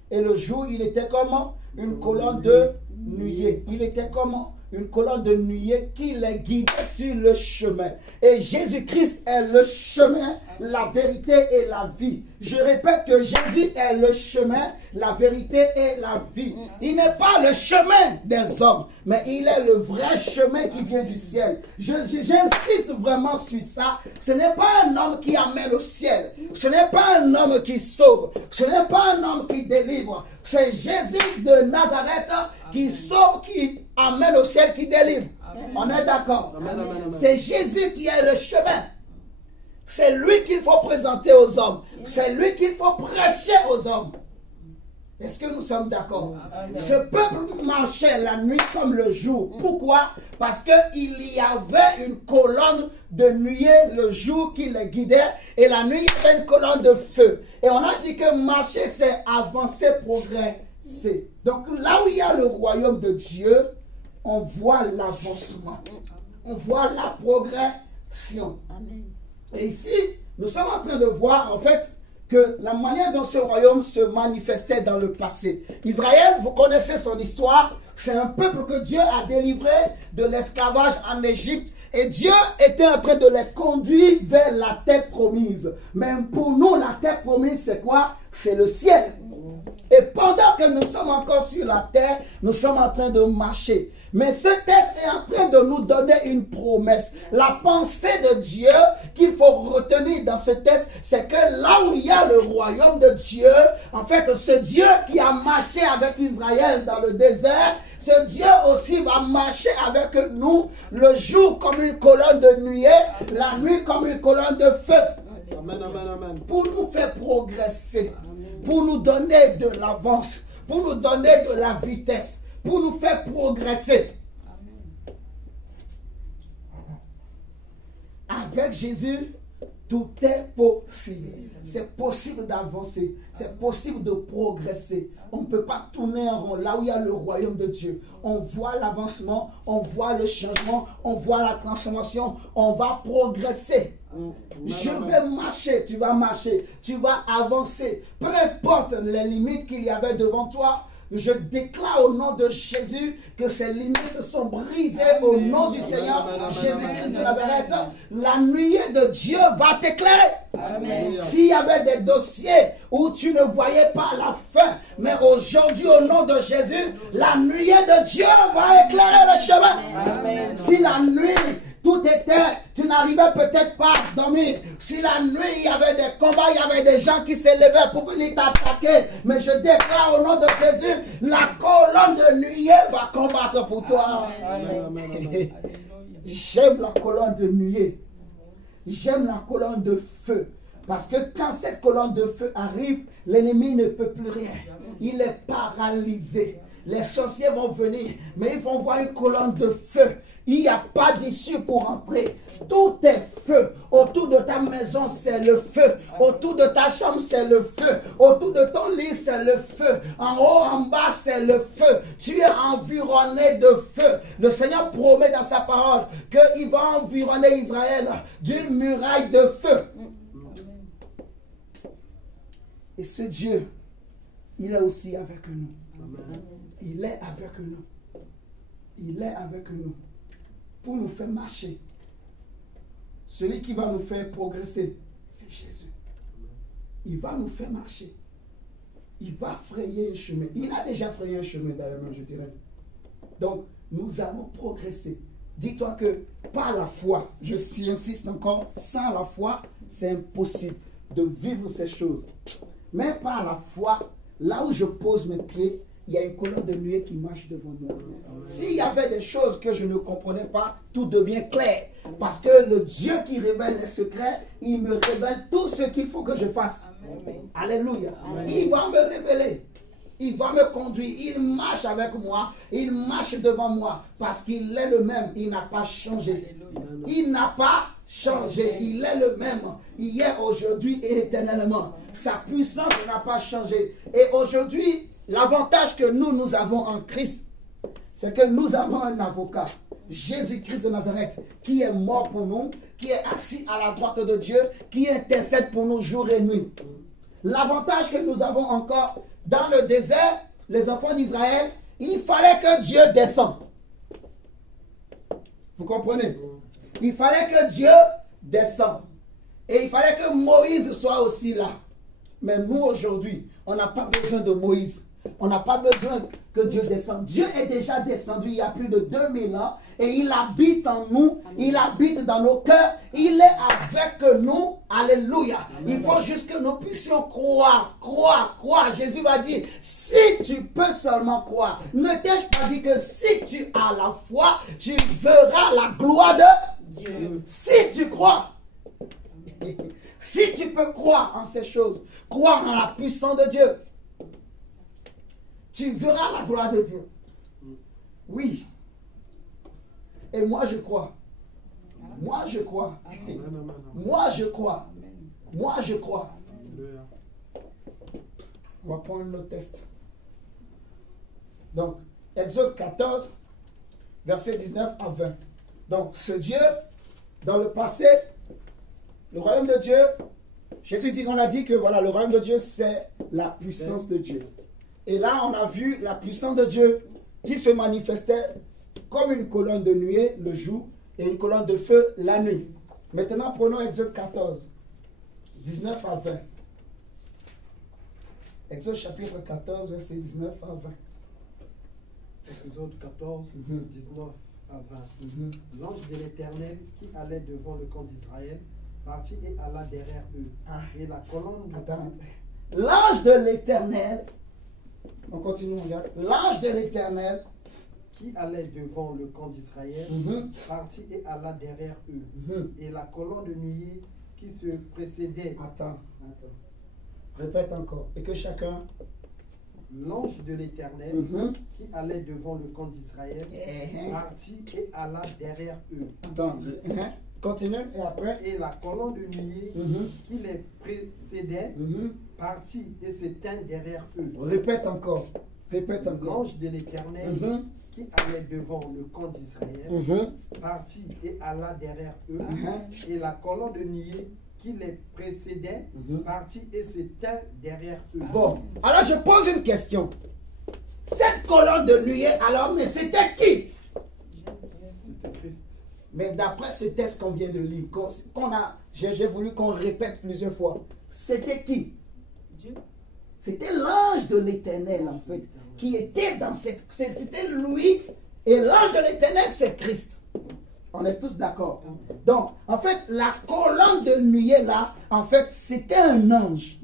et le jour, il était comme une colonne de nuée. Il était comme une colonne de nuée qui les guidait sur le chemin. Et Jésus-Christ est le chemin, la vérité et la vie. Je répète que Jésus est le chemin, la vérité et la vie. Il n'est pas le chemin des hommes, mais il est le vrai chemin qui vient du ciel. J'insiste vraiment sur ça. Ce n'est pas un homme qui amène au ciel. Ce n'est pas un homme qui sauve. Ce n'est pas un homme qui délivre. C'est Jésus de Nazareth qui sauve, qui amène au ciel, qui délivre. Amen. On est d'accord? C'est Jésus qui est le chemin. C'est lui qu'il faut présenter aux hommes. C'est lui qu'il faut prêcher aux hommes. Est-ce que nous sommes d'accord? Ce peuple marchait la nuit comme le jour. Pourquoi? Parce qu'il y avait une colonne de nuée le jour qui les guidait, et la nuit il y avait une colonne de feu. Et on a dit que marcher, c'est avancer, progresser. Donc là où il y a le royaume de Dieu, on voit l'avancement. On voit la progression. Et ici, nous sommes en train de voir en fait que la manière dont ce royaume se manifestait dans le passé. Israël, vous connaissez son histoire, c'est un peuple que Dieu a délivré de l'esclavage en Égypte, et Dieu était en train de les conduire vers la terre promise. Mais pour nous, la terre promise, c'est quoi? C'est le ciel. Et pendant que nous sommes encore sur la terre, nous sommes en train de marcher. Mais ce texte est en train de nous donner une promesse. La pensée de Dieu qu'il faut retenir dans ce texte, c'est que là où il y a le royaume de Dieu, en fait, ce Dieu qui a marché avec Israël dans le désert, ce Dieu aussi va marcher avec nous le jour comme une colonne de nuée, la nuit comme une colonne de feu. Amen, amen, amen. Pour nous faire progresser, pour nous donner de l'avance, pour nous donner de la vitesse, pour nous faire progresser. Avec Jésus, tout est possible. C'est possible d'avancer. C'est possible de progresser. On ne peut pas tourner en rond. Là où il y a le royaume de Dieu, on voit l'avancement, on voit le changement, on voit la transformation. On va progresser. Je vais marcher, tu vas marcher, tu vas avancer. Peu importe les limites qu'il y avait devant toi, je déclare au nom de Jésus que ces limites sont brisées au nom du Seigneur Jésus-Christ de Nazareth. La nuée de Dieu va t'éclairer. S'il y avait des dossiers où tu ne voyais pas la fin, mais aujourd'hui au nom de Jésus, la nuée de Dieu va éclairer le chemin. Si la nuit tout était, tu n'arrivais peut-être pas à dormir. Si la nuit, il y avait des combats, il y avait des gens qui s'élevaient pour venir t'attaquer. Mais je déclare au nom de Jésus, la colonne de nuée va combattre pour toi. J'aime la colonne de nuée. J'aime la colonne de feu. Parce que quand cette colonne de feu arrive, l'ennemi ne peut plus rien. Il est paralysé. Les sorciers vont venir, mais ils vont voir une colonne de feu. Il n'y a pas d'issue pour entrer. Tout est feu. Autour de ta maison, c'est le feu. Autour de ta chambre, c'est le feu. Autour de ton lit, c'est le feu. En haut, en bas, c'est le feu. Tu es environné de feu. Le Seigneur promet dans sa parole qu'il va environner Israël d'une muraille de feu. Et ce Dieu, il est aussi avec nous. Il est avec nous. Il est avec nous. Pour nous faire marcher. Celui qui va nous faire progresser, c'est Jésus. Il va nous faire marcher. Il va frayer un chemin. Il a déjà frayé un chemin d'ailleurs, je dirais. Donc, nous allons progresser. Dis-toi que par la foi, je insiste encore, sans la foi, c'est impossible de vivre ces choses. Mais par la foi, là où je pose mes pieds, il y a une colonne de nuée qui marche devant moi. S'il y avait des choses que je ne comprenais pas, tout devient clair. Parce que le Dieu qui révèle les secrets, il me révèle tout ce qu'il faut que je fasse. Alléluia. Il va me révéler. Il va me conduire. Il marche avec moi. Il marche devant moi. Parce qu'il est le même. Il n'a pas changé. Il n'a pas changé. Il est le même hier, aujourd'hui et éternellement. Sa puissance n'a pas changé. Et aujourd'hui, l'avantage que nous avons en Christ, c'est que nous avons un avocat, Jésus-Christ de Nazareth, qui est mort pour nous, qui est assis à la droite de Dieu, qui intercède pour nous jour et nuit. L'avantage que nous avons encore, dans le désert, les enfants d'Israël, il fallait que Dieu descende. Vous comprenez? Il fallait que Dieu descende. Et il fallait que Moïse soit aussi là. Mais nous, aujourd'hui, on n'a pas besoin de Moïse. On n'a pas besoin que Dieu descende. Dieu est déjà descendu il y a plus de 2000 ans. Et il habite en nous. Il habite dans nos cœurs. Il est avec nous. Alléluia. Il faut juste que nous puissions croire. Croire. Jésus va dire, si tu peux seulement croire. Ne t'ai-je pas dit que si tu as la foi, tu verras la gloire de Dieu. Si tu crois. Si tu peux croire en ces choses, croire en la puissance de Dieu, tu verras la gloire de Dieu. Oui. Et moi je crois. Moi je crois. Moi je crois. Moi je crois. On va prendre le test. Donc, Exode 14, verset 19 à 20. Donc, ce Dieu, dans le passé, le royaume de Dieu, Jésus dit, on a dit que voilà, le royaume de Dieu, c'est la puissance de Dieu. Et là, on a vu la puissance de Dieu qui se manifestait comme une colonne de nuée le jour et une colonne de feu la nuit. Maintenant, prenons Exode 14, 19 à 20. Exode chapitre 14, verset 19 à 20. Exode 14, 19 à 20. L'ange de l'Éternel qui allait devant le camp d'Israël partit et alla derrière eux. Et la colonne de... L'ange de l'Éternel, on continue, on regarde. L'ange de l'Éternel qui allait devant le camp d'Israël partit et alla derrière eux. Et la colonne de nuée qui se précédait... Attends. Répète encore. Et que chacun... L'ange de l'Éternel qui allait devant le camp d'Israël partit et alla derrière eux. Attends. Continue et après. Et la colonne de nuée qui les précédait partit et s'éteint derrière eux. Répète encore. L'ange de l'Éternel qui allait devant le camp d'Israël partit et alla derrière eux. Et la colonne de nuée qui les précédait partit et s'éteint derrière eux. Bon, alors je pose une question. Cette colonne de nuée, alors, mais c'était qui? C'était Christ. Mais d'après ce texte qu'on vient de lire, j'ai voulu qu'on répète plusieurs fois. C'était qui? Dieu. C'était l'ange de l'Éternel, en fait, qui était dans cette... C'était lui, et l'ange de l'Éternel, c'est Christ. On est tous d'accord. Donc, en fait, la colonne de nuée là, en fait, c'était un ange.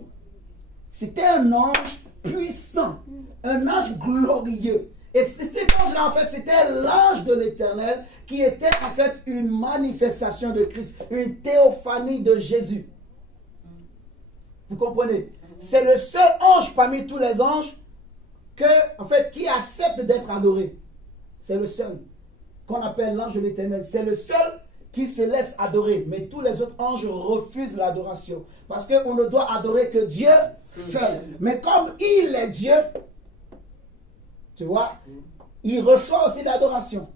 C'était un ange puissant, un ange glorieux. Et cet ange-là, en fait, c'était l'ange de l'Éternel qui était en fait une manifestation de Christ, une théophanie de Jésus. Vous comprenez? C'est le seul ange parmi tous les anges en fait, qui accepte d'être adoré. C'est le seul qu'on appelle l'ange de l'Éternel. C'est le seul qui se laisse adorer. Mais tous les autres anges refusent l'adoration. Parce qu'on ne doit adorer que Dieu seul. Mais comme il est Dieu, tu vois, il reçoit aussi l'adoration.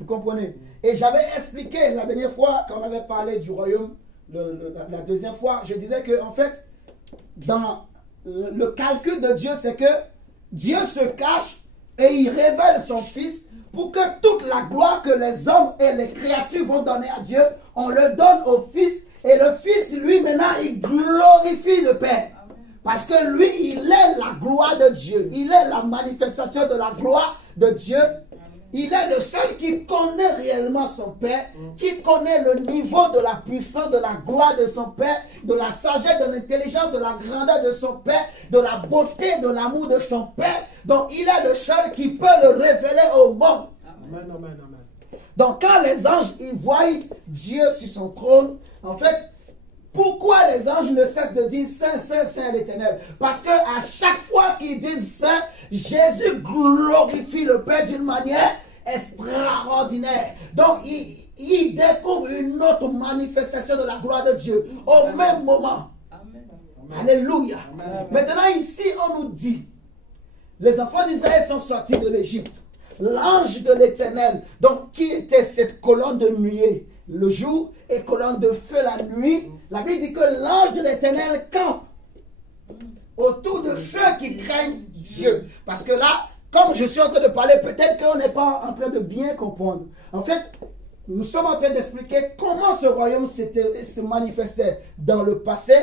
Vous comprenez? Et j'avais expliqué la dernière fois, quand on avait parlé du royaume, la deuxième fois, je disais que, en fait, dans le calcul de Dieu, c'est que Dieu se cache et il révèle son Fils pour que toute la gloire que les hommes et les créatures vont donner à Dieu, on le donne au Fils. Et le Fils, lui, maintenant, il glorifie le Père. Parce que lui, il est la gloire de Dieu. Il est la manifestation de la gloire de Dieu. Il est le seul qui connaît réellement son Père, qui connaît le niveau de la puissance, de la gloire de son Père, de la sagesse, de l'intelligence, de la grandeur de son Père, de la beauté, de l'amour de son Père. Donc, il est le seul qui peut le révéler au monde. Amen, amen, amen. Donc, quand les anges, ils voient Dieu sur son trône, en fait, pourquoi les anges ne cessent de dire Saint, Saint, Saint l'Éternel? Parce qu'à chaque fois qu'ils disent Saint, Jésus glorifie le Père d'une manière extraordinaire. Donc, il découvre une autre manifestation de la gloire de Dieu au même moment. Alléluia. Maintenant, ici, on nous dit, les enfants d'Israël sont sortis de l'Égypte. L'ange de l'Éternel, donc qui était cette colonne de nuée le jour et colonne de feu la nuit, la Bible dit que l'ange de l'Éternel campe autour de ceux qui craignent Dieu. Parce que là, comme je suis en train de parler, peut-être qu'on n'est pas en train de bien comprendre. En fait, nous sommes en train d'expliquer comment ce royaume se manifestait dans le passé,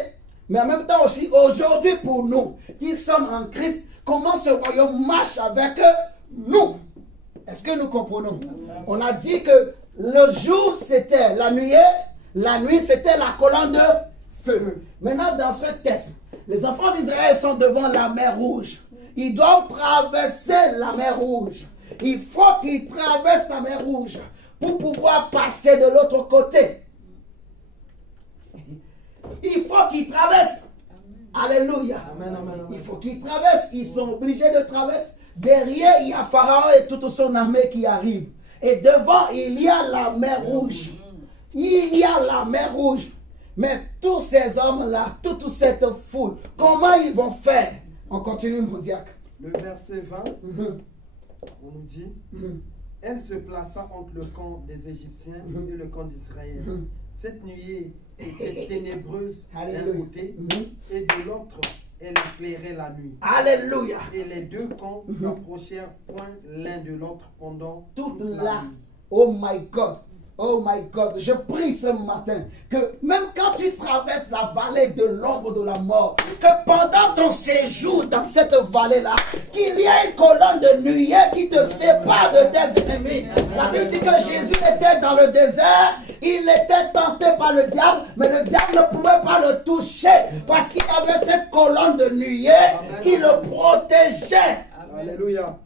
mais en même temps aussi aujourd'hui pour nous qui sommes en Christ, comment ce royaume marche avec nous. Est-ce que nous comprenons? On a dit que le jour c'était la nuit c'était la colonne de feu. Maintenant dans ce texte, les enfants d'Israël sont devant la mer Rouge. Ils doivent traverser la mer Rouge. Il faut qu'ils traversent la mer Rouge pour pouvoir passer de l'autre côté. Il faut qu'ils traversent. Alléluia. Il faut qu'ils traversent. Ils sont obligés de traverser. Derrière, il y a Pharaon et toute son armée qui arrive. Et devant, il y a la mer Rouge. Il y a la mer Rouge. Mais tous ces hommes-là, toute cette foule, comment ils vont faire? On continue, mon diacre. Le verset 20, on nous dit, elle se plaça entre le camp des Égyptiens et le camp d'Israël. Cette nuée était ténébreuse d'un côté et de l'autre, elle éclairait la nuit. Alléluia. Et les deux camps s'approchèrent point l'un de l'autre pendant toute la la nuit. Oh my God. Oh my God, je prie ce matin que même quand tu traverses la vallée de l'ombre de la mort, que pendant ton séjour dans cette vallée-là, qu'il y ait une colonne de nuée qui te sépare de tes ennemis. La Bible dit que Jésus était dans le désert, il était tenté par le diable, mais le diable ne pouvait pas le toucher parce qu'il y avait cette colonne de nuée qui le protégeait. Alléluia.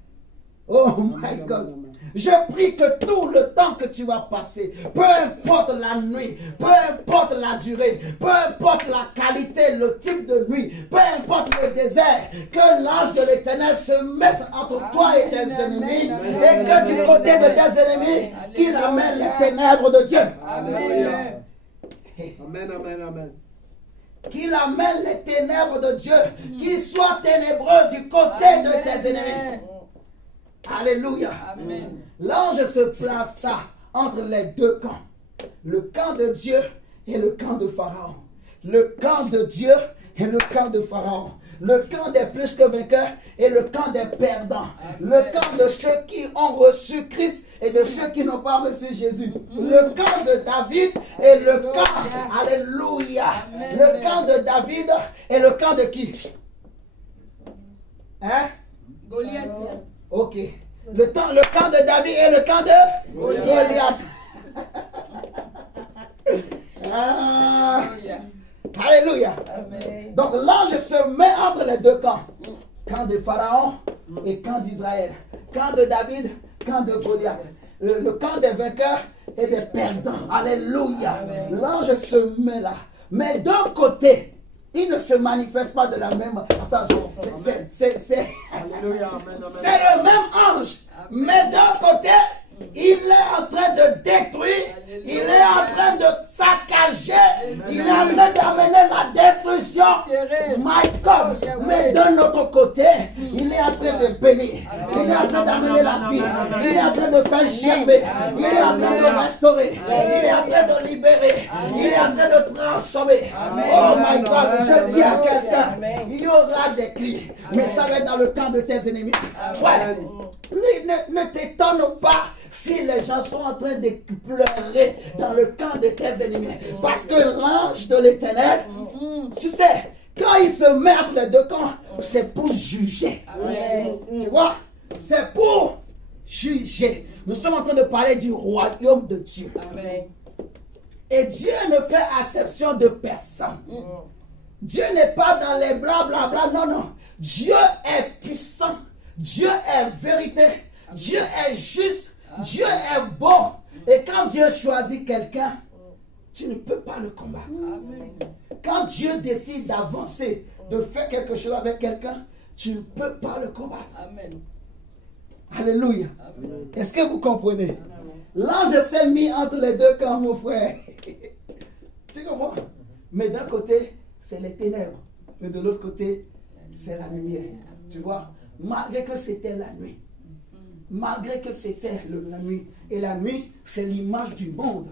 Oh my God. Je prie que tout le temps que tu vas passer, peu importe la nuit, peu importe la durée, peu importe la qualité, le type de nuit, peu importe le désert, que l'ange de l'Éternel se mette entre toi et tes ennemis, et que du côté de tes ennemis, qu'il amène les ténèbres de Dieu. Amen. Amen, amen, amen. Qu'il amène les ténèbres de Dieu, qu'il soit ténébreux du côté de tes ennemis. Alléluia. L'ange se plaça entre les deux camps. Le camp de Dieu et le camp de Pharaon. Le camp de Dieu et le camp de Pharaon. Le camp des plus que vainqueurs et le camp des perdants. Le camp de ceux qui ont reçu Christ et de ceux qui n'ont pas reçu Jésus. Le camp de David et le camp, alléluia, le camp de David et le camp de qui? Hein? Goliath. Ok. Le camp de David et le camp de Goliath. Alléluia. Donc l'ange se met entre les deux camps. Camp de Pharaon et camp d'Israël. Camp de David, camp de Goliath. Le camp des vainqueurs et des perdants. Alléluia. L'ange se met là. Mais d'un côté, il ne se manifeste pas de la même... Attention, c'est le même ange. Mais d'un côté, il est en train de détruire, il est en train de saccager, il est en train d'amener la destruction. My God. Mais d'un autre côté, il est en train de bénir, il est en train d'amener la vie, il est en train de faire germer, il est en train de restaurer, il est en train de libérer, il est en train de transformer. Oh my God, je dis à quelqu'un, il y aura des cris, mais ça va être dans le camp de tes ennemis. Ouais. Ne t'étonne pas si les gens sont en train de pleurer dans le camp de tes ennemis. Parce que l'ange de l'Éternel, tu sais, quand il se met entre les deux camps, c'est pour juger. Tu vois? C'est pour juger. Nous sommes en train de parler du royaume de Dieu. Et Dieu ne fait exception de personne. Dieu n'est pas dans les blablabla. Non, non. Dieu est puissant. Dieu est vérité. Dieu est juste. Dieu est bon. Et quand Dieu choisit quelqu'un, tu ne peux pas le combattre. Quand Dieu décide d'avancer, de faire quelque chose avec quelqu'un, tu ne peux pas le combattre. Alléluia. Est-ce que vous comprenez? L'ange s'est mis entre les deux camps, mon frère. Tu comprends? Mais d'un côté, c'est les ténèbres. Mais de l'autre côté, c'est la lumière. Tu vois? Malgré que c'était la nuit. Malgré que c'était la nuit. Et la nuit, c'est l'image du monde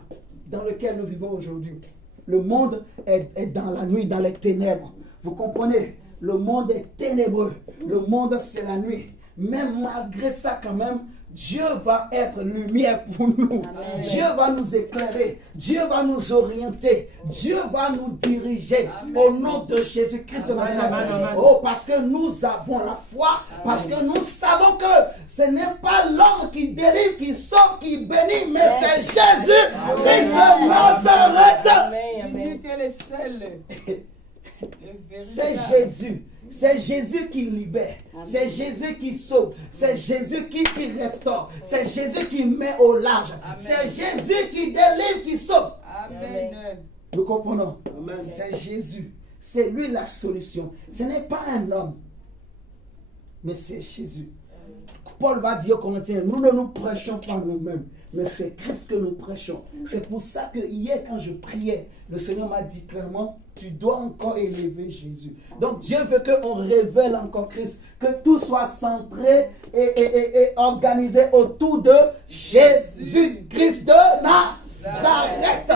dans lequel nous vivons aujourd'hui. Le monde est dans la nuit, dans les ténèbres. Vous comprenez? Le monde est ténébreux. Le monde, c'est la nuit. Mais malgré ça, quand même, Dieu va être lumière pour nous. Amen. Dieu va nous éclairer. Dieu va nous orienter. Dieu va nous diriger. Amen. Au nom de Jésus-Christ de Nazareth. Oh, parce que nous avons la foi. Parce que nous savons que ce n'est pas l'homme qui délivre, qui sauve, qui bénit, mais c'est Jésus-Christ de Nazareth. C'est Jésus. C'est Jésus qui libère. C'est Jésus qui sauve. C'est Jésus qui restaure. C'est Jésus qui met au large. C'est Jésus qui délivre, qui sauve. Amen. Nous comprenons. C'est Jésus. C'est lui la solution. Ce n'est pas un homme, mais c'est Jésus. Paul va dire aux Corinthiens, nous ne nous prêchons pas nous-mêmes, mais c'est Christ que nous prêchons. C'est pour ça que hier, quand je priais, le Seigneur m'a dit clairement, tu dois encore élever Jésus. Donc Dieu veut qu'on révèle encore Christ, que tout soit centré et organisé autour de Jésus-Christ de Nazareth.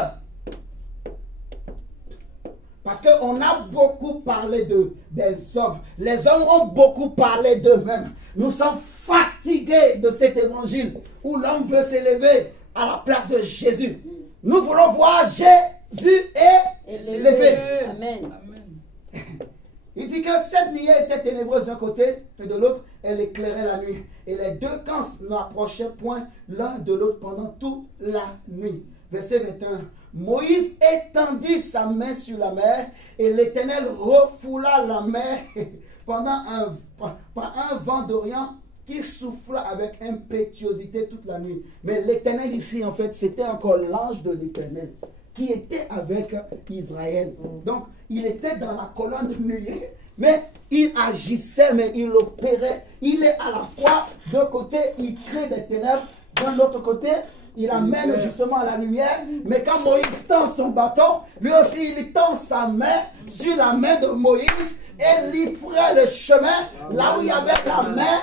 Parce qu'on a beaucoup parlé des hommes. Les hommes ont beaucoup parlé d'eux-mêmes. Nous sommes fatigués de cet évangile où l'homme veut s'élever à la place de Jésus. Nous voulons voir Jésus élevé. Amen. Il dit que cette nuit était ténébreuse d'un côté et de l'autre, elle éclairait la nuit. Et les deux camps n'approchaient point l'un de l'autre pendant toute la nuit. Verset 21. Moïse étendit sa main sur la mer et l'Éternel refoula la mer par un vent d'Orient qui souffla avec impétuosité toute la nuit. Mais l'Éternel ici, en fait, c'était encore l'ange de l'Éternel qui était avec Israël. Donc, il était dans la colonne de nuée, mais il agissait, mais il opérait. Il est à la fois, d'un côté, il crée des ténèbres, d'un autre côté, il amène justement la lumière. Mais quand Moïse tend son bâton, lui aussi il tend sa main sur la main de Moïse et lui ferait le chemin là où il y avait la main.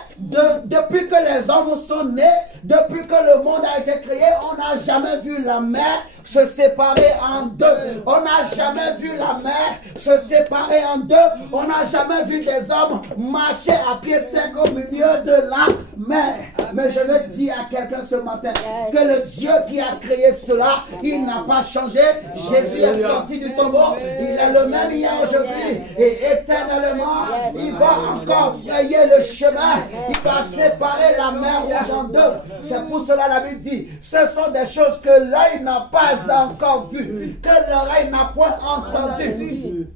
Depuis que les hommes sont nés, depuis que le monde a été créé, on n'a jamais vu la mer se séparer en deux. On n'a jamais vu la mer se séparer en deux. On n'a jamais vu des hommes marcher à pied sec au milieu de la mer. Mais je veux dire à quelqu'un ce matin que le Dieu qui a créé cela, il n'a pas changé. Jésus est sorti du tombeau. Il est le même hier, aujourd'hui et éternellement. Il va encore frayer le chemin. Il va séparer la mer rouge en deux. C'est pour cela la Bible dit, ce sont des choses que l'œil n'a pas encore vues, que l'oreille n'a point entendues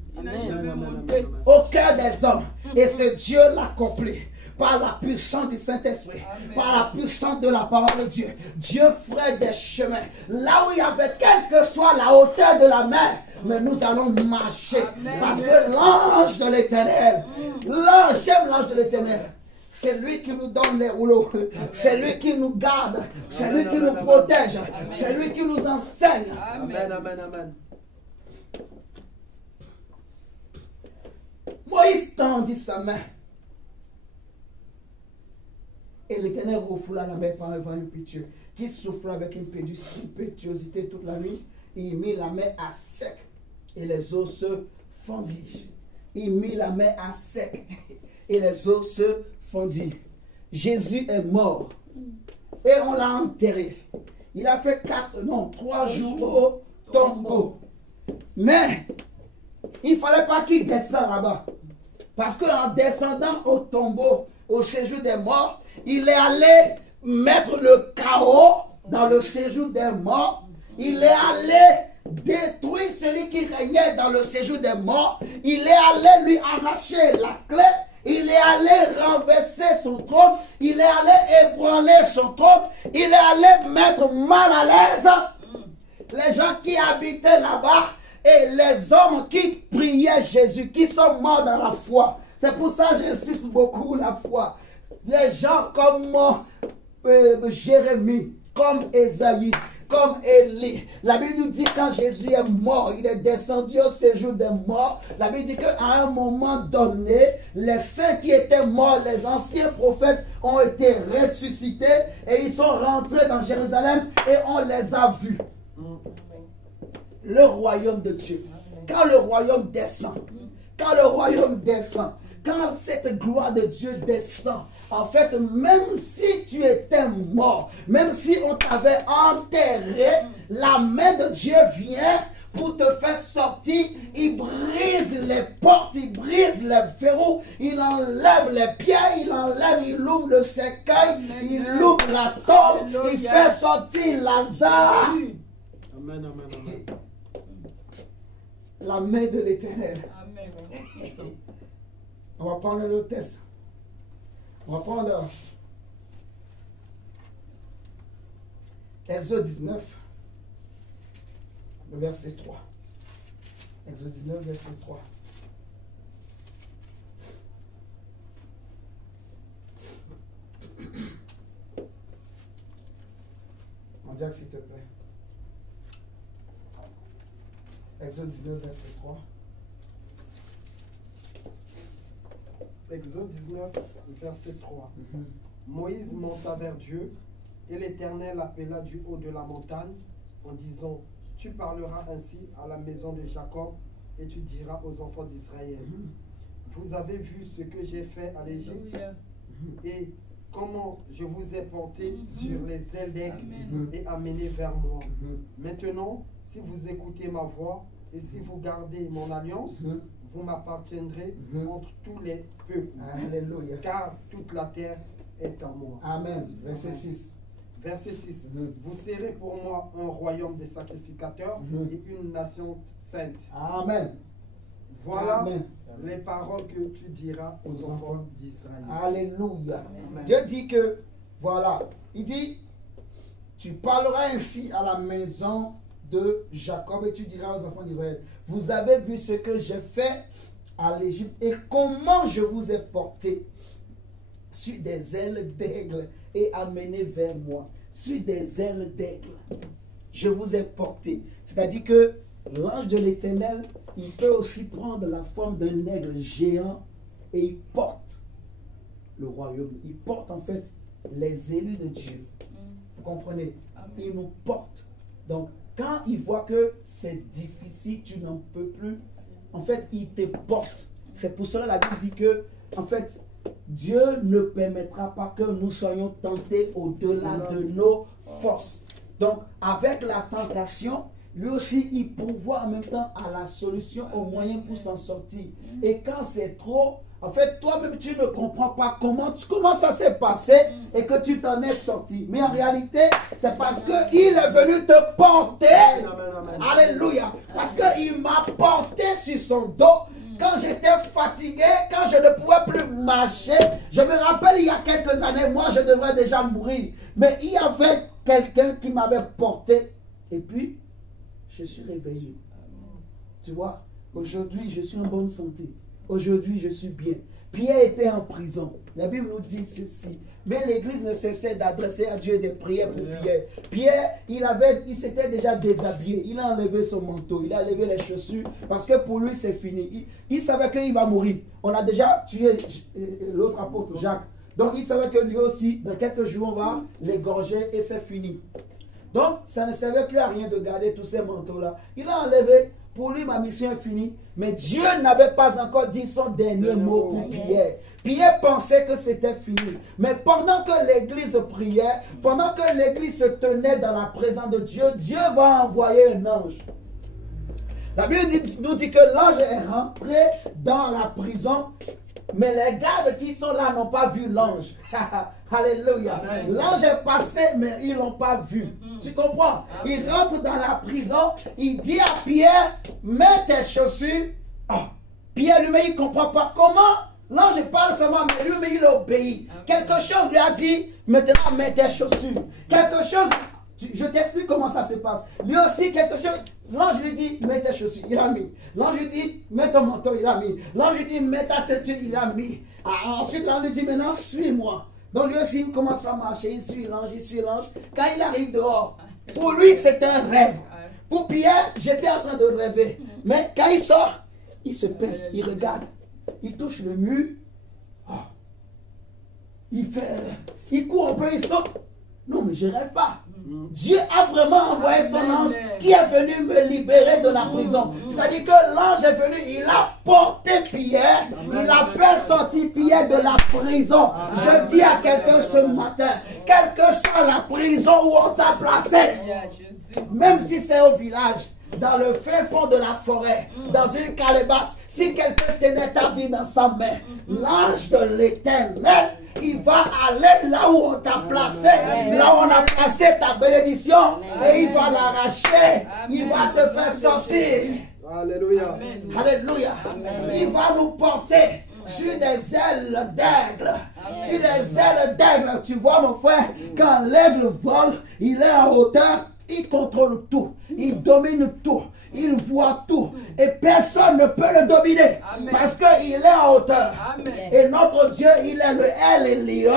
au cœur des hommes. Et ce Dieu l'accomplit par la puissance du Saint-Esprit, par la puissance de la parole de Dieu. Dieu ferait des chemins là où il y avait quelle que soit la hauteur de la mer. Mais nous allons marcher. Parce que l'ange de l'Éternel, j'aime l'ange de l'Éternel. C'est lui qui nous donne les rouleaux. C'est lui qui nous garde. C'est lui qui nous protège. C'est lui qui nous enseigne. Amen, amen, amen. Moïse tendit sa main. Et l'Éternel refoula la mer par un vent impétueux qui souffla avec impétuosité toute la nuit. Il mit la mer à sec et les eaux se fondirent. Il mit la mer à sec et les eaux se fondirent. Jésus est mort et on l'a enterré. Il a fait 3 jours au tombeau. Mais il ne fallait pas qu'il descende là-bas. Parce qu'en descendant au tombeau, au séjour des morts, il est allé mettre le chaos dans le séjour des morts. Il est allé détruire celui qui régnait dans le séjour des morts. Il est allé lui arracher la clé. Il est allé renverser son trône. Il est allé ébranler son trône. Il est allé mettre mal à l'aise les gens qui habitaient là-bas et les hommes qui priaient Jésus, qui sont morts dans la foi. C'est pour ça que j'insiste beaucoup la foi. les gens comme Jérémie, comme Ésaïe, comme Élie. La Bible nous dit quand Jésus est mort, il est descendu au séjour des morts. La Bible dit qu'à un moment donné, les saints qui étaient morts, les anciens prophètes ont été ressuscités et ils sont rentrés dans Jérusalem et on les a vus. Le royaume de Dieu. Quand le royaume descend, quand le royaume descend, quand cette gloire de Dieu descend, en fait, même si tu étais mort, même si on t'avait enterré, la main de Dieu vient pour te faire sortir. Il brise les portes, il brise les verrous, il enlève les pierres, il ouvre le cercueil, il ouvre la tombe, il fait sortir Lazare. Amen, amen, amen. La main de l'Éternel. Amen. On va prendre le texte. On va prendre Exode 19, le verset 3. Exode 19, verset 3. On dirait que s'il te plaît. Exode 19, verset 3. Exode 19, verset 3. Moïse monta vers Dieu, et l'Éternel appela du haut de la montagne en disant, tu parleras ainsi à la maison de Jacob, et tu diras aux enfants d'Israël, vous avez vu ce que j'ai fait à l'Égypte, et comment je vous ai porté sur les ailes d'aigle et amené vers moi. Maintenant, si vous écoutez ma voix, et si vous gardez mon alliance, vous m'appartiendrez entre tous les peuples. Alléluia. Car toute la terre est à moi. Amen. Verset 6. Verset 6. Vous serez pour moi un royaume de sacrificateurs et une nation sainte. Amen. Voilà Amen. les paroles que tu diras aux enfants d'Israël. Alléluia. Amen. Dieu dit que, voilà, il dit, tu parleras ainsi à la maison de Jacob et tu diras aux enfants d'Israël, vous avez vu ce que j'ai fait à l'Égypte et comment je vous ai porté sur des ailes d'aigle et amené vers moi. Sur des ailes d'aigle, je vous ai porté. C'est-à-dire que l'ange de l'Éternel, il peut aussi prendre la forme d'un aigle géant et il porte le royaume. Il porte en fait les élus de Dieu. Vous comprenez? Il nous porte. Donc, quand il voit que c'est difficile, tu n'en peux plus, en fait, il te porte. C'est pour cela que la Bible dit que, en fait, Dieu ne permettra pas que nous soyons tentés au-delà de nos forces. Donc, avec la tentation, lui aussi, il pourvoit en même temps à la solution, au moyen pour s'en sortir. Et quand c'est trop, en fait, toi-même, tu ne comprends pas comment ça s'est passé et que tu t'en es sorti. Mais en réalité, c'est parce qu'il est venu te porter. Alléluia. Parce qu'il m'a porté sur son dos. Quand j'étais fatigué, quand je ne pouvais plus marcher, je me rappelle il y a quelques années, moi je devrais déjà mourir. Mais il y avait quelqu'un qui m'avait porté. Et puis, je suis réveillé. Tu vois, aujourd'hui je suis en bonne santé. Aujourd'hui je suis bien. Pierre était en prison. La Bible nous dit ceci. Mais l'Église ne cessait d'adresser à Dieu des prières pour Pierre. Pierre, il s'était déjà déshabillé. Il a enlevé son manteau. Il a enlevé les chaussures. Parce que pour lui, c'est fini. Il savait qu'il va mourir. On a déjà tué l'autre apôtre, Jacques. Donc, il savait que lui aussi, dans quelques jours, on va l'égorger et c'est fini. Donc, ça ne servait plus à rien de garder tous ces manteaux-là. Il a enlevé. Pour lui, ma mission est finie. Mais Dieu n'avait pas encore dit son dernier mot pour Pierre. Pierre pensait que c'était fini. Mais pendant que l'église priait, pendant que l'église se tenait dans la présence de Dieu, Dieu va envoyer un ange. La Bible nous dit que l'ange est rentré dans la prison, mais les gardes qui sont là n'ont pas vu l'ange. Alléluia. L'ange est passé, mais ils ne l'ont pas vu. Tu comprends? Il rentre dans la prison, il dit à Pierre, mets tes chaussures. Oh. Pierre lui-même, il ne comprend pas comment. L'ange parle seulement, mais lui-même, il obéit. Quelque chose lui a dit, maintenant, mets tes chaussures. Quelque chose, je t'explique comment ça se passe. Lui aussi, quelque chose, l'ange lui dit, mets tes chaussures, il a mis. L'ange lui dit, mets ton manteau, il a mis. L'ange lui dit, mets ta ceinture, il a mis. Ensuite, l'ange lui dit, maintenant, suis-moi. Donc lui aussi, il commence à marcher, il suit l'ange. Quand il arrive dehors, pour lui, c'est un rêve. Pour Pierre, j'étais en train de rêver. Mais quand il sort, il se pèse, il regarde, il touche le mur. Oh. Il court un peu, il saute. Non, mais je ne rêve pas. Dieu a vraiment envoyé son ange qui est venu me libérer de la prison. C'est-à-dire que l'ange est venu, il a porté Pierre, il a fait sortir Pierre de la prison. Je dis à quelqu'un ce matin, quelle que soit la prison où on t'a placé, même si c'est au village, dans le fin fond de la forêt, dans une calebasse, si quelqu'un tenait ta vie dans sa main, l'ange de l'Éternel, il va aller là où on t'a placé, là où on a placé ta bénédiction, et il va l'arracher, il va te faire sortir. Alléluia. Alléluia. Il va nous porter sur des ailes d'aigle. Sur des ailes d'aigle. Tu vois mon frère, quand l'aigle vole, il est en hauteur, il contrôle tout, il domine tout. Il voit tout et personne ne peut le dominer. Amen. Parce qu'il est en hauteur. Amen. Et notre Dieu, il est le El Elyon.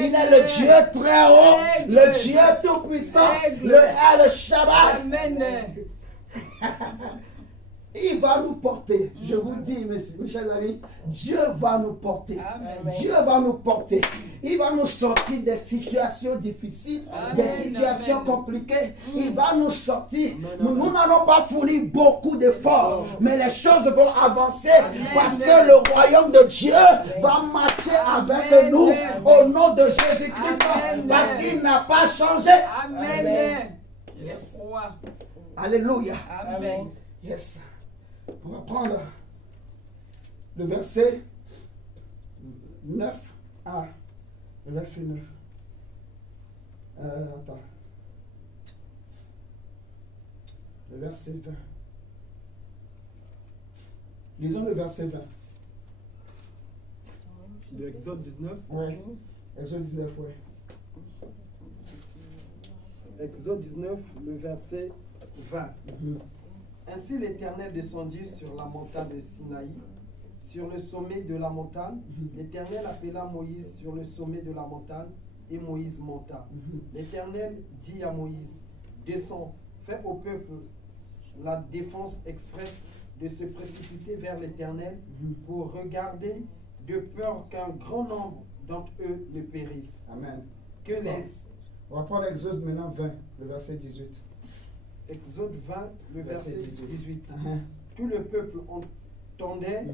Il est le Dieu très haut, le Dieu tout-puissant, le El Shaddai. Amen. Il va nous porter. Je vous dis, mes chers amis, Dieu va nous porter. Amen. Dieu va nous porter. Il va nous sortir des situations difficiles, des situations compliquées. Il va nous sortir. Nous n'allons pas fournir beaucoup d'efforts, mais les choses vont avancer parce que le royaume de Dieu va marcher avec nous au nom de Jésus-Christ parce qu'il n'a pas changé. Amen. Yes. Alléluia. Amen. Yes. On va prendre le verset 9 à le verset 9. Attends. Le verset 20. Lisons le verset 20. De Exode 19. Oui. Exode 19, oui. Exode 19, le verset 20. Ainsi l'Éternel descendit sur la montagne de Sinaï, sur le sommet de la montagne. L'Éternel appela Moïse sur le sommet de la montagne, et Moïse monta. L'Éternel dit à Moïse, descends, fais au peuple la défense expresse de se précipiter vers l'Éternel pour regarder, de peur qu'un grand nombre d'entre eux ne périssent. Amen. Que les... On va prendre Exode maintenant 20, le verset 18. Exode 20, le verset 18. Tout le peuple entendait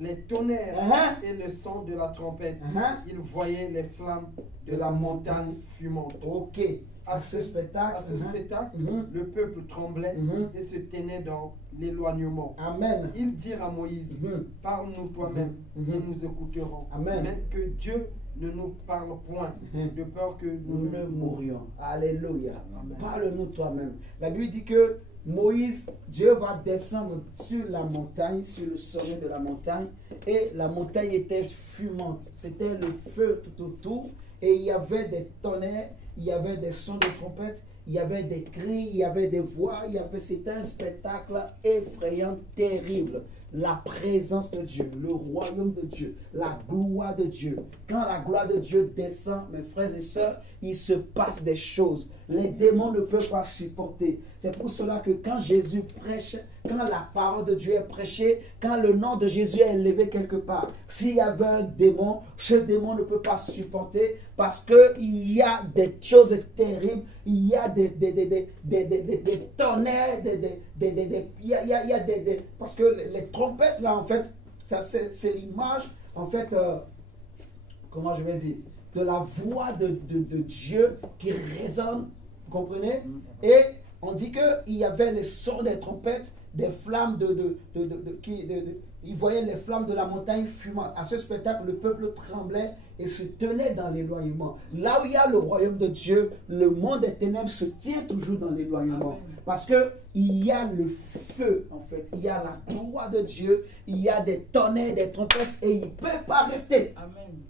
les tonnerres et le son de la trompette. Il voyait les flammes de la montagne fumante. Ok. À ce spectacle, le peuple tremblait et se tenait dans l'éloignement. Amen. Ils dirent à Moïse, parle-nous toi-même et nous écouterons. Amen. Mais que Dieu ne nous parle point, de peur que nous ne mourions. Alléluia. Parle-nous toi-même. La Bible dit que Moïse, Dieu va descendre sur la montagne, sur le sommet de la montagne, et la montagne était fumante. C'était le feu tout autour, et il y avait des tonnerres, il y avait des sons de trompette, il y avait des cris, il y avait des voix, c'était un spectacle effrayant, terrible. La présence de Dieu, le royaume de Dieu, la gloire de Dieu. Quand la gloire de Dieu descend, mes frères et sœurs, il se passe des choses. Les démons ne peuvent pas supporter. C'est pour cela que quand Jésus prêche, quand la parole de Dieu est prêchée, quand le nom de Jésus est élevé quelque part, s'il y avait un démon, ce démon ne peut pas supporter parce qu'il y a des choses terribles, il y a des tonnerres, parce que les trompettes là en fait, c'est l'image en fait, comment je vais dire, de la voix de Dieu qui résonne, vous comprenez? Et on dit qu'il y avait les sons des trompettes, des flammes il voyait les flammes de la montagne fumante. À ce spectacle, le peuple tremblait et se tenait dans l'éloignement. Là où il y a le royaume de Dieu, le monde des ténèbres se tient toujours dans l'éloignement. Parce qu'il y a le feu, en fait. Il y a la gloire de Dieu, il y a des tonnerres, des trompettes, et il ne peut pas rester. Amen.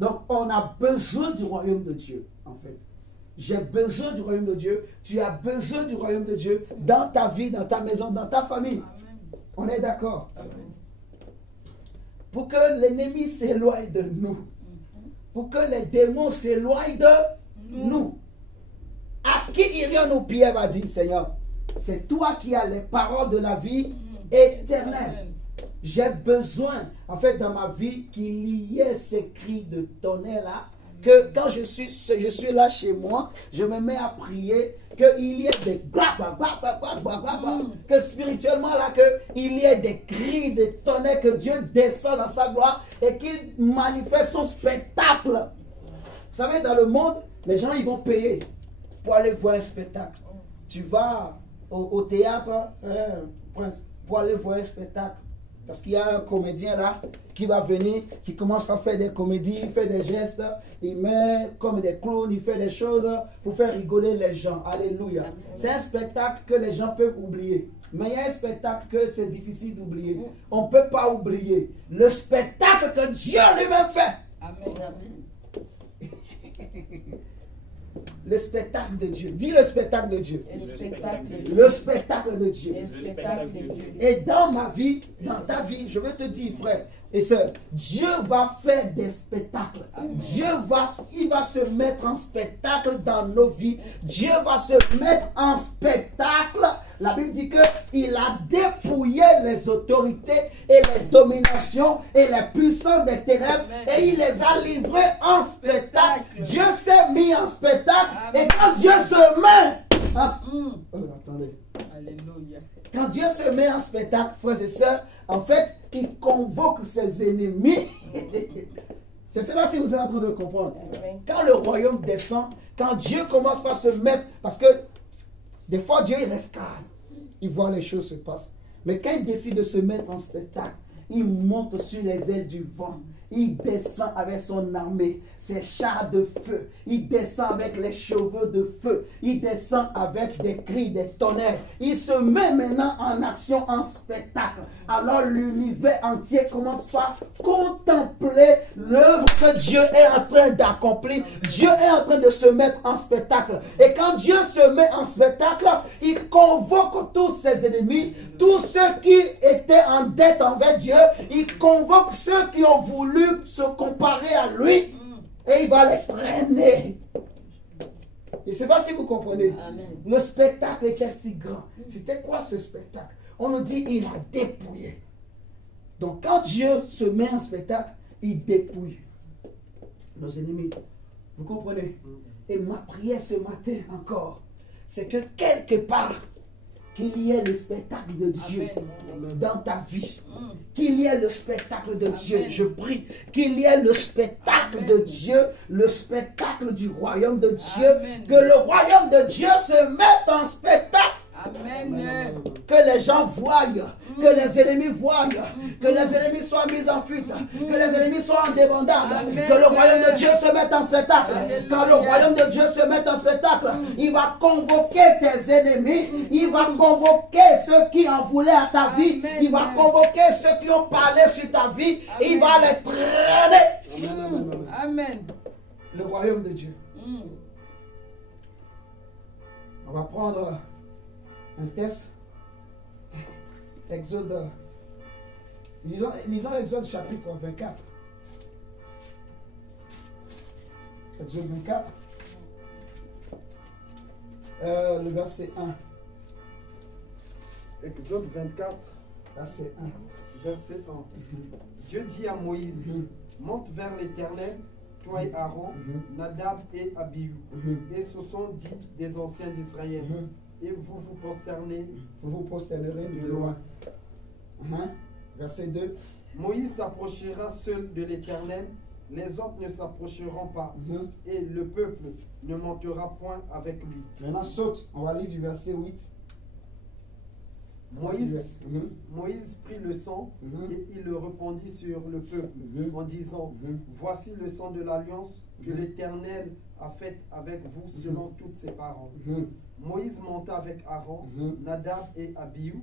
Donc, on a besoin du royaume de Dieu, en fait. J'ai besoin du royaume de Dieu. Tu as besoin du royaume de Dieu dans ta vie, dans ta maison, dans ta famille. Amen. On est d'accord? Pour que l'ennemi s'éloigne de nous. pour que les démons s'éloignent de nous. À qui irions-nous? Pierre va dire, Seigneur, c'est toi qui as les paroles de la vie éternelle. J'ai besoin, en fait, dans ma vie, qu'il y ait ces cris de tonnerre là, que quand je suis là chez moi, je me mets à prier, qu'il y ait des que spirituellement là, qu'il y ait des cris de tonnerre, que Dieu descend dans sa gloire et qu'il manifeste son spectacle. Vous savez, dans le monde, les gens ils vont payer pour aller voir un spectacle. Tu vas au théâtre, Prince, pour aller voir un spectacle. Parce qu'il y a un comédien là qui va venir, qui commence à faire des comédies, il fait des gestes, il met comme des clowns, il fait des choses pour faire rigoler les gens. Alléluia. C'est un spectacle que les gens peuvent oublier. Mais il y a un spectacle que c'est difficile d'oublier. On ne peut pas oublier le spectacle que Dieu lui-même fait. Amen. Le spectacle de Dieu. Dis le spectacle de Dieu. Le spectacle de Dieu. Le spectacle de Dieu. Le spectacle de Dieu. Et dans ma vie, dans ta vie, je veux te dire, frère et sœur, Dieu va faire des spectacles. Dieu il va se mettre en spectacle dans nos vies. Dieu va se mettre en spectacle. La Bible dit qu'il a dépouillé les autorités et les dominations et les puissances des ténèbres. Amen. Et il les a livrés en spectacle. Dieu s'est mis en spectacle. Amen. Et quand Dieu se met en... attendez. Alléluia. Quand Dieu se met en spectacle, frères et sœurs, en fait, il convoque ses ennemis. Je ne sais pas si vous êtes en train de comprendre. Quand le royaume descend, quand Dieu commence par se mettre, parce que des fois Dieu il reste calme, il voit les choses se passer. Mais quand il décide de se mettre en spectacle, il monte sur les ailes du vent. Il descend avec son armée, ses chars de feu. Il descend avec les cheveux de feu. Il descend avec des cris, des tonnerres. Il se met maintenant en action, en spectacle. Alors l'univers entier commence par contempler l'œuvre que Dieu est en train d'accomplir. Dieu est en train de se mettre en spectacle. Et quand Dieu se met en spectacle, il convoque tous ses ennemis, tous ceux qui étaient en dette envers Dieu. Il convoque ceux qui ont voulu se comparer à lui et il va les traîner. Je ne sais pas si vous comprenez. Amen. Le spectacle était si grand. C'était quoi ce spectacle? On nous dit il a dépouillé. Donc quand Dieu se met en spectacle, il dépouille nos ennemis. Vous comprenez? Et ma prière ce matin encore, c'est que quelque part, qu'il y ait le spectacle de Dieu dans ta vie. Qu'il y ait le spectacle de Dieu. Je prie qu'il y ait le spectacle de Dieu, le spectacle du royaume de Dieu. Que le royaume de Dieu se mette en spectacle. Amen. Que les gens voient, que les ennemis voient, que les ennemis soient mis en fuite, que les ennemis soient en débandade, que le royaume de Dieu se mette en spectacle. Quand le royaume de Dieu se met en spectacle, il va convoquer tes ennemis, il va convoquer ceux qui en voulaient à ta vie, il va convoquer ceux qui ont parlé sur ta vie, il va les traîner. Amen. Le royaume de Dieu. On va prendre un test. Exode. Lisons Exode chapitre 24. Exode 24. Le verset 1. Exode 24. Verset 1. Verset 1. Dieu dit à Moïse, monte vers l'Éternel, toi et Aaron, Nadab et Abihu, et ce sont dit des anciens d'Israël. Et vous vous prosternez. Vous vous prosternerez de loin. Verset 2. Moïse s'approchera seul de l'Éternel, les autres ne s'approcheront pas, et le peuple ne montera point avec lui. Maintenant saute, on va lire du verset 8. Moïse prit le sang et il le répandit sur le peuple en disant, voici le sang de l'alliance que l'Éternel a faite avec vous selon toutes ses paroles. Moïse monta avec Aaron, Nadab et Abihu,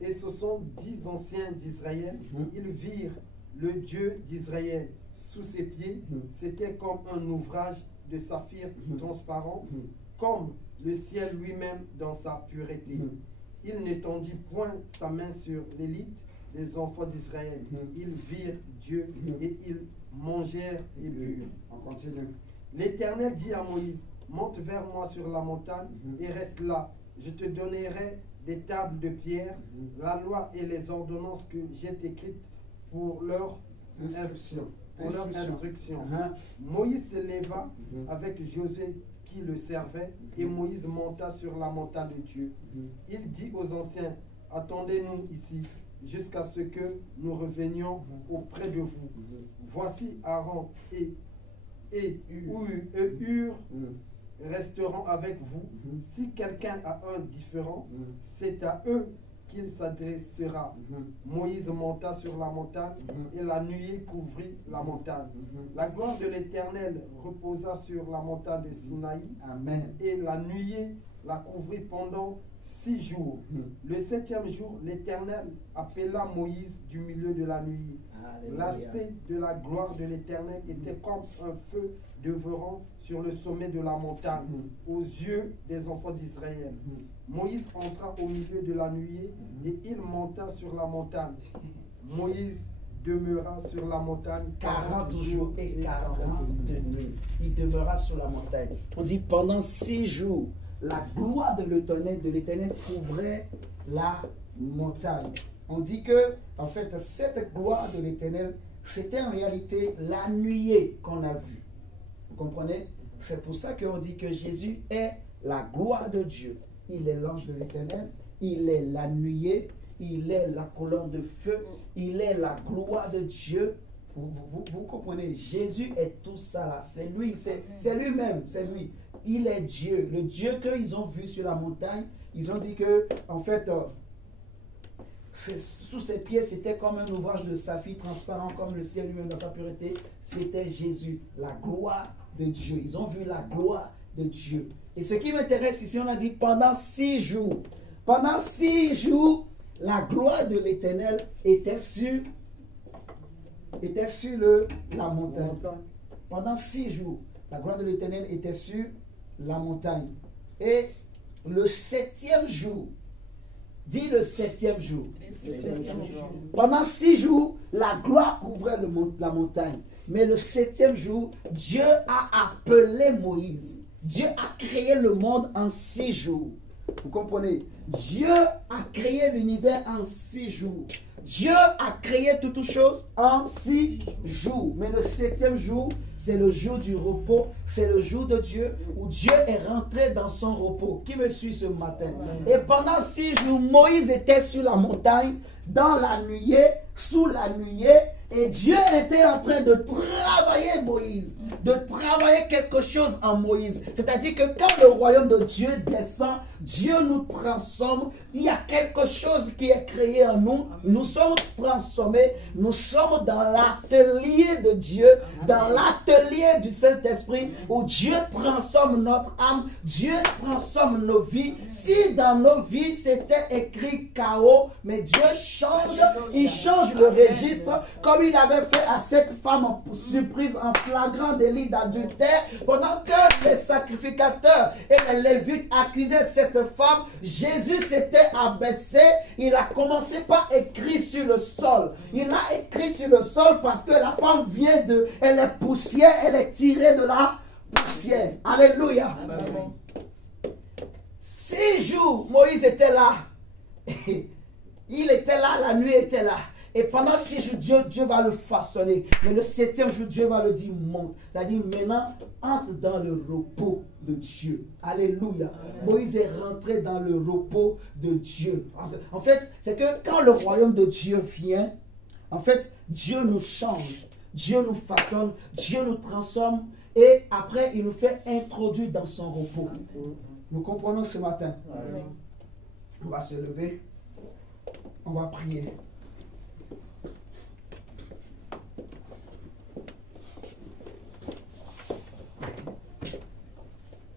et ce sont 10 anciens d'Israël. Ils virent le Dieu d'Israël sous ses pieds. C'était comme un ouvrage de saphir transparent, comme le ciel lui-même dans sa pureté. Il ne tendit point sa main sur l'élite des enfants d'Israël. Ils virent Dieu et ils mangèrent et burent. On continue. L'Éternel dit à Moïse, monte vers moi sur la montagne et reste là. Je te donnerai des tables de pierre, la loi et les ordonnances que j'ai écrites pour leur instruction. Moïse se leva avec Josué qui le servait et Moïse monta sur la montagne de Dieu. Il dit aux anciens, attendez-nous ici jusqu'à ce que nous revenions auprès de vous. Voici Aaron et Hur resteront avec vous. Si quelqu'un a un différend, c'est à eux qu'il s'adressera. Moïse monta sur la montagne et la nuée couvrit la montagne. La gloire de l'Éternel reposa sur la montagne de Sinaï. Amen. Et la nuée la couvrit pendant 6 jours. Le 7e jour, l'Éternel appela Moïse du milieu de la nuée. L'aspect de la gloire de l'Éternel était comme un feu dévorant sur le sommet de la montagne, aux yeux des enfants d'Israël. Moïse entra au milieu de la nuée et il monta sur la montagne. Moïse demeura sur la montagne 40 jours et 40 nuits. Il demeura sur la montagne. On dit pendant 6 jours, la gloire de l'Éternel couvrait la montagne. On dit que, en fait, cette gloire de l'Éternel, c'était en réalité la nuée qu'on a vue. Vous comprenez? C'est pour ça qu'on dit que Jésus est la gloire de Dieu. Il est l'ange de l'Éternel, il est la nuée, il est la colonne de feu, il est la gloire de Dieu. Vous comprenez? Jésus est tout ça là. C'est lui, c'est lui-même, c'est lui. Il est Dieu. Le Dieu qu'ils ont vu sur la montagne, ils ont dit que, en fait, sous ses pieds, c'était comme un ouvrage de saphir transparent, comme le ciel lui-même dans sa pureté. C'était Jésus, la gloire de Dieu. Ils ont vu la gloire de Dieu. Et ce qui m'intéresse ici, on a dit pendant 6 jours. Pendant 6 jours, la gloire de l'Éternel était sur la montagne. Pendant 6 jours, la gloire de l'Éternel était sur la montagne. Et le 7e jour, dis le 7e jour. Pendant 6 jours, la gloire couvrait la montagne. Mais le 7e jour, Dieu a appelé Moïse. Dieu a créé le monde en 6 jours. Vous comprenez? Dieu a créé l'univers en 6 jours. Dieu a créé toutes choses en 6 jours. Mais le 7e jour, c'est le jour du repos. C'est le jour de Dieu où Dieu est rentré dans son repos. Qui me suit ce matin? Et pendant 6 jours, Moïse était sur la montagne, dans la nuée, sous la nuée. Et Dieu était en train de travailler Moïse, de travailler quelque chose en Moïse. C'est-à-dire que quand le royaume de Dieu descend, Dieu nous transforme. Il y a quelque chose qui est créé en nous. Nous sommes transformés. Nous sommes dans l'atelier de Dieu, dans l'atelier du Saint-Esprit, où Dieu transforme notre âme, Dieu transforme nos vies. Si dans nos vies c'était écrit chaos, mais Dieu change, il change le registre, comme il avait fait à cette femme surprise en flagrant délit d'adultère. Pendant que les sacrificateurs et les lévites accusaient cette femme, Jésus s'était abaissé. Il a commencé par écrire sur le sol. Il a écrit sur le sol parce que la femme vient de... Elle est poussière, elle est tirée de la poussière. Alléluia. Amen. 6 jours, Moïse était là. Il était là, la nuit était là. Et pendant 6 jours, Dieu va le façonner. Mais le 7e jour, Dieu va le dire monte. C'est-à-dire maintenant, entre dans le repos de Dieu. Alléluia. Amen. Moïse est rentré dans le repos de Dieu. En fait, c'est que quand le royaume de Dieu vient, en fait, Dieu nous change. Dieu nous façonne. Dieu nous transforme. Et après, il nous fait introduire dans son repos. Nous comprenons ce matin. Amen. On va se lever. On va prier.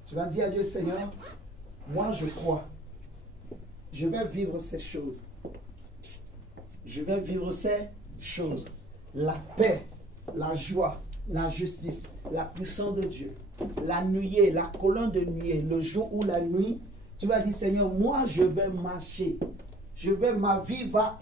Tu vas dire à Dieu, Seigneur, moi je crois. Je vais vivre ces choses. Je vais vivre ces choses. La paix, la joie, la justice, la puissance de Dieu, la nuée, la colonne de nuée, le jour ou la nuit. Tu vas dire, Seigneur, moi je vais marcher. Ma vie va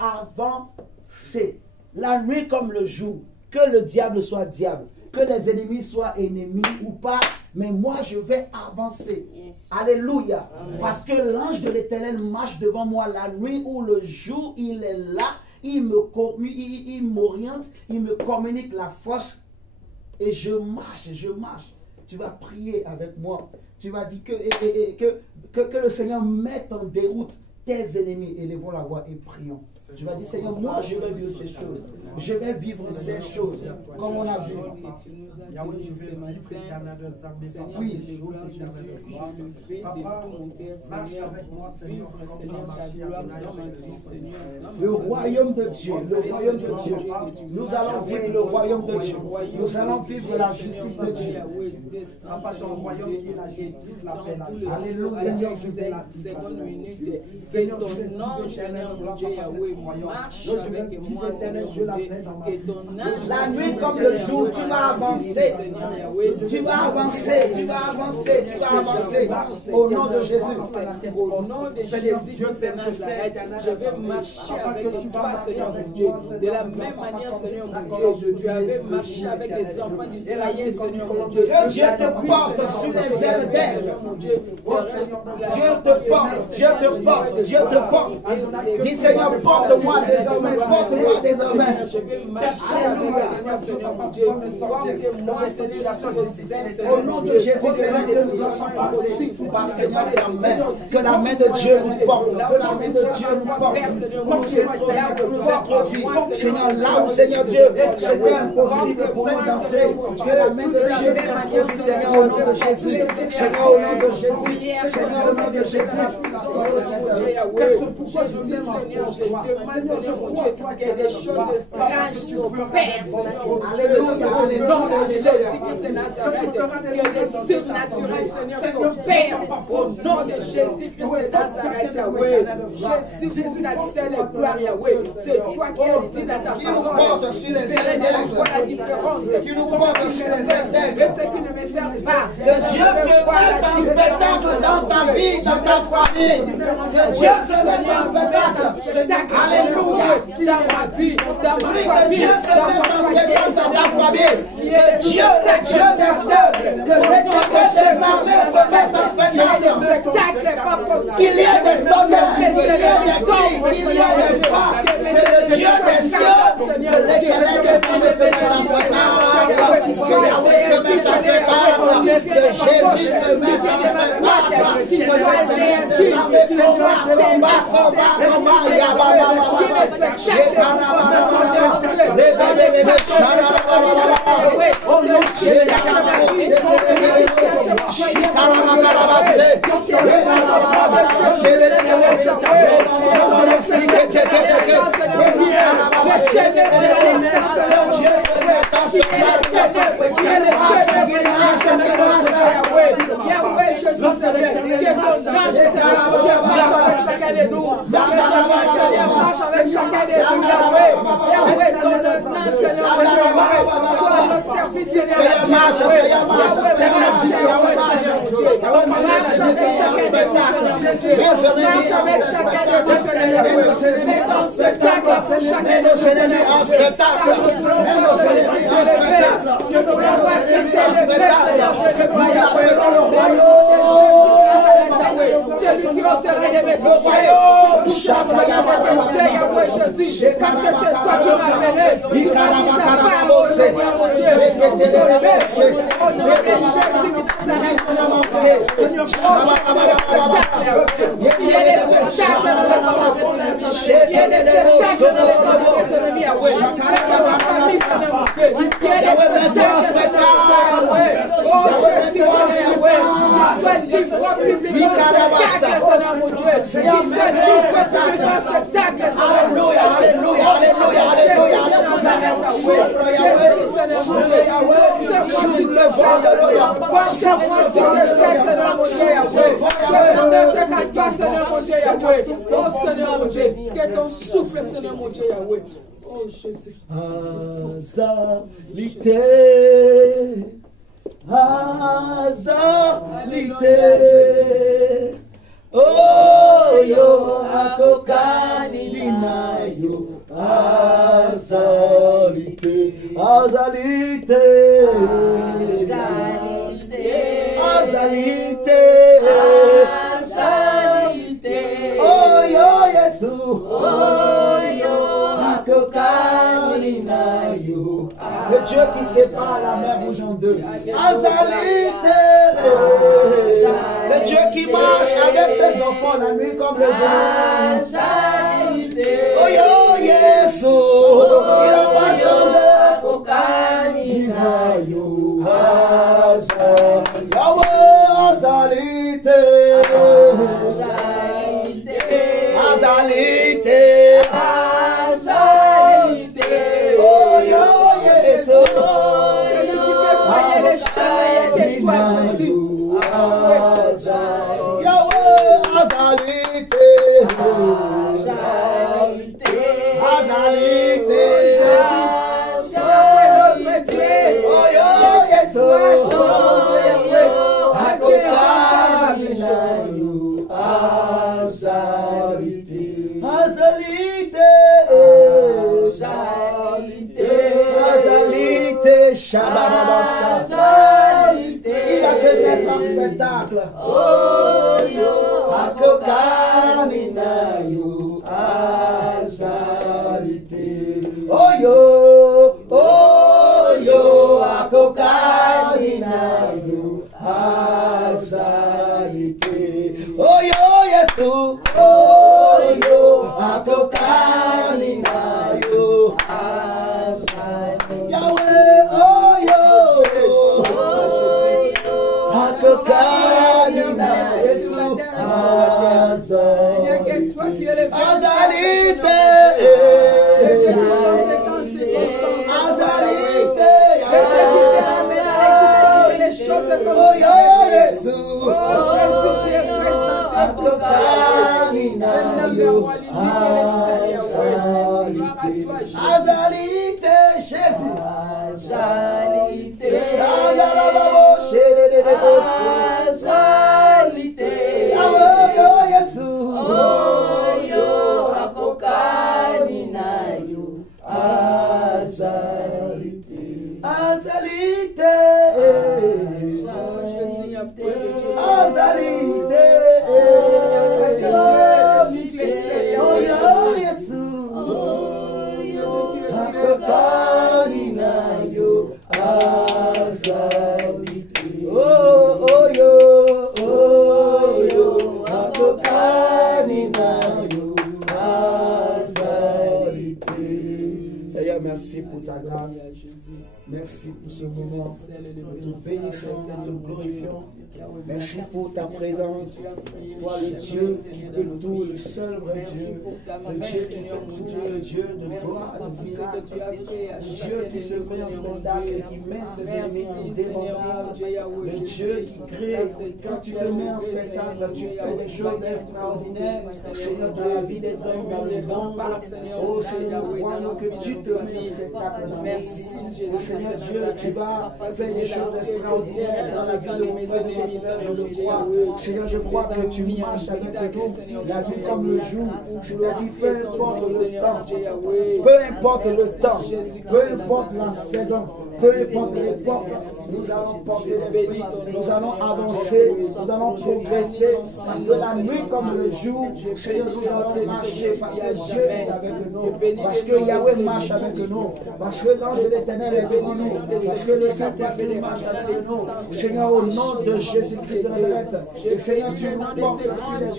c'est la nuit comme le jour. Que le diable soit diable, que les ennemis soient ennemis ou pas, mais moi je vais avancer. Alléluia. Parce que l'ange de l'Éternel marche devant moi la nuit ou le jour, il est là, il m'oriente, il me communique la force et je marche, je marche. Tu vas prier avec moi. Tu vas dire que le Seigneur mette en déroute tes ennemis. Élevons la voix et prions. Tu vas dire, Seigneur, moi je vais vivre ces choses. Je vais vivre ces choses. Comme on a vu. Oui. Le royaume de Dieu, le royaume de Dieu. Nous allons vivre le royaume de Dieu. Nous allons vivre la justice de Dieu. Alléluia. Que ton nom, Seigneur mon Dieu, Yahweh, marche avec moi, Seigneur mon Dieu. Que ton ange, la nuit comme le jour, tu vas avancer. Tu vas avancer, tu vas avancer, tu vas avancer. Au nom de Jésus. Au nom de Jésus-Christ de Nazareth, je vais marcher avec toi, Seigneur mon Dieu. De la même manière, Seigneur mon Dieu, tu avais marché avec les enfants d'Israël, Seigneur mon Dieu. Que Dieu te porte sur les ailes d'aigle. Dieu te porte, Dieu te porte, Dieu te porte. Dis Seigneur, porte-moi désormais, porte-moi désormais. Alléluia, Seigneur mon Dieu. Porte-moi, Seigneur, sur les ailes. Au nom de Jésus, Seigneur, que nous sommes pas possible. Par Seigneur, ta main, que la main de Dieu nous porte, que la main de Dieu nous porte. Comme c'est là que nous introduit. Seigneur, là où Seigneur Dieu, c'est impossible pour nous d'entrer. Que la main de Dieu nous introduit, Seigneur, au nom de Jésus. Seigneur, au nom de Jésus. Seigneur, au nom de Jésus. Seigneur, je demande, Seigneur mon Dieu, que des choses étranges s'opèrent, Seigneur mon Dieu. Au nom de Jésus-Christ de Nazareth, que des surnaturels, Seigneur, s'opèrent. Au nom de Jésus-Christ de Nazareth, Yahweh. Jésus, pour la seule gloire, Yahweh. C'est toi qui as dit dans ta parole. Tu ferais de quoi la différence. Qui nous porte sur les ailes d'aigle. Et ce qui ne me sert pas. Que Dieu se mette en spectacle dans ta vie, dans ta famille. Que Dieu se mette en spectacle. Alléluia. Dans ma vie, dans ma Que famille, Dieu se mette en spectacle dans ta famille. Que Dieu, le Dieu des œuvres, que l'Éternel des armées se mette en spectacle. Qu'il y ait des tonnerres, qu'il y ait des cris, qu'il y ait des voix. Que le Dieu des cieux, que l'Éternel des armées se mette en spectacle. Que Yahweh se mette en spectacle. Que Jésus se mette en spectacle. Que l'Éternel des armées combat. Marche avec chacun de nous, Yahweh, dans le nom, Seigneur, sois notre service, Seigneur, marche avec chacun de nous, marche avec chacun de nous, Seigneur, mets en spectacle chacun de nos ennemis en spectacle, mets nos ennemis en spectacle, que nous n'avons pas Christ, nous le royaume. Celui qui osera aimer le royaume, Yahweh Jésus, parce que c'est toi qui m'as appelé. Tu m'as dit ta parole, Seigneur mon Dieu. Au nom de Jésus qui s'arrête dans mon Seigneur. Il y a des spectacles dans le monde des ennemis. Il y a des spectacles dans le monde des ennemis, Yahweh. Dans ma famille, Seigneur mon Dieu. Il y a des spectacles, Seigneur mon Dieu, Yahweh. Oh Jésus, Seigneur Yahweh. Qu'il soit livré publiquement spectacle, Seigneur mon Dieu. Qu'il soit livré publiquement spectacle, Seigneur mon Dieu. Alléluia, alléluia, alléluia, oh Seigneur mon Dieu, que ton souffle, Seigneur mon Dieu, Yahweh. Oh Jésus. Oh yo akokani linayo Azalité, Azalité, Azalité, Azalité, oh yo Yesu, oh yo, Akokanina yo, le Dieu qui sépare la mer rouge en deux, Azalité, le Dieu qui marche avec ses enfants la nuit comme le jour. Azalité, Oh yo Yesu, il n'a pas changé. Akokanina yo, Azalité, Azalité, Azalité, oh yo Yesu, Celui qui fait faillir les chemins et toi, Jésus. Yahweh, Azalité, Azalité, oh yo Yesu, Azalité, Shabbat, il va se mettre en spectacle. Akokanina yo, Azalité. Oh yo, Akokanina yo, Azalité. Oh yo, Yesu, oh yo, Akokanina yo, Azalité. Yahweh, oh yo, Akokanina Yesu, Il n'y a que toi qui es le Azalité, qui change les temps, circonstances. Azalité, Le Dieu qui fait ramener à l'existence les choses comme oh yo Yesu, Oh Jésus, tu es présent, tu es constant. Même vers moi, l'unité des Seigneurs. Gloire à toi, Jésus. Azalité, Jésus, Azalité, Shandarababo, Shedededebo, Azalité, Yahweh, yo Yesu, oh yo, Akokanina yo, Azalité, Azalité, Jésus, il n'y a point de Dieu. Azalité, Unique les Seigneurs. oh yo Yesu, Akokanina yo, Azalité, oh yo, Akokanina yo, Azalité. Seigneur, merci pour ta grâce. Merci pour ce moment. Nous te bénissons, nous te glorifions. Merci pour ta présence. Toi, le Dieu qui peut tout, le seul vrai Dieu. Le Dieu qui fait tout, le Dieu de gloire, de miracle. Le Dieu qui se met en spectacle et qui met ses ennemis en débandade. Le Dieu qui crée. Quand tu te mets en spectacle, tu fais des choses extraordinaires. Seigneur, dans la vie des hommes, dans le monde. Oh Seigneur, nous croyons que tu te mets en spectacle dans notre vie. Oh Seigneur Dieu, tu vas faire des choses extraordinaires dans la vie de mon frère et ma soeur, je le crois. Seigneur, je crois que tu marches avec nous, la vie comme le jour. Seigneur, peu importe le temps, peu importe le temps, peu importe la saison, peu importe l'époque, nous allons porter des fruits, nous allons avancer, nous allons progresser, parce que la nuit comme le jour, Seigneur, nous allons marcher, parce que Dieu est avec nous, parce que Yahweh marche avec nous, parce que l'ange de l'Éternel est avec nous, parce que le Saint-Esprit marche avec nous. Seigneur, au nom de Jésus-Christ de Nazareth, et Seigneur, tu nous portes sur les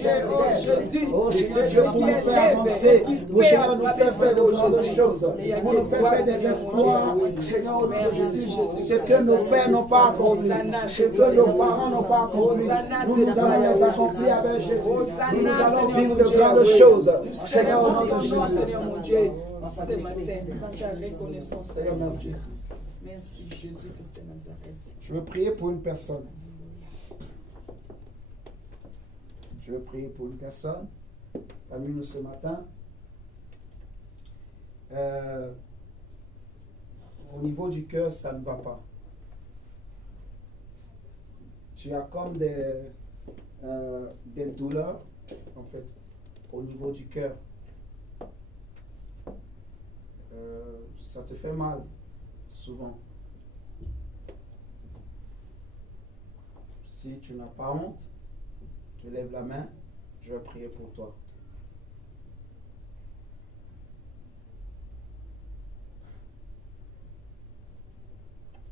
Jésus. Oh Seigneur Dieu, pour nous faire avancer, oh Seigneur, nous faire faire de grandes choses, pour nous faire faire des espoirs, Seigneur, au nom de Jésus, ce que nos pères n'ont pas accompli, ce que nos parents n'ont pas accompli, nous allons les accomplir avec Jésus. Nous allons vivre de grandes choses. Seigneur, au nom de Jésus. Seigneur mon Dieu, ce matin, dans ta reconnaissance, Seigneur mon Dieu. Merci Jésus-Christ de Nazareth. Je veux prier pour une personne. Je veux prier pour une personne parmi nous ce matin. Au niveau du cœur, ça ne va pas. Tu as comme des douleurs, en fait, au niveau du cœur. ça te fait mal, souvent. Si tu n'as pas honte, tu lèves la main, je vais prier pour toi.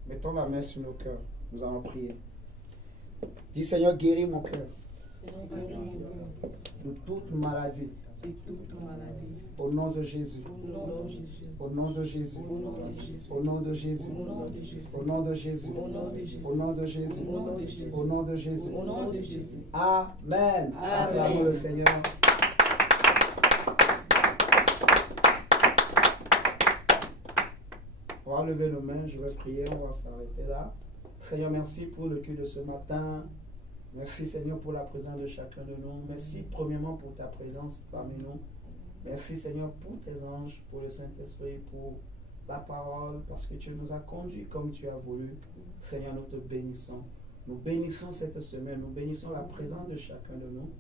Mettons la main sur nos cœurs. Nous allons prier. Dis Seigneur, guéris mon cœur de toute maladie. Au nom de Jésus. Au nom de Jésus. Au nom de Jésus. Au nom de Jésus. Au nom de Jésus. Au nom de Jésus. Amen. Acclamons le Seigneur. On va lever nos mains, je vais prier, on va s'arrêter là. Seigneur, merci pour le culte de ce matin. Merci Seigneur pour la présence de chacun de nous. Merci premièrement pour ta présence parmi nous. Merci Seigneur pour tes anges, pour le Saint-Esprit, pour la parole, parce que tu nous as conduits comme tu as voulu. Seigneur, nous te bénissons. Nous bénissons cette semaine, nous bénissons la présence de chacun de nous.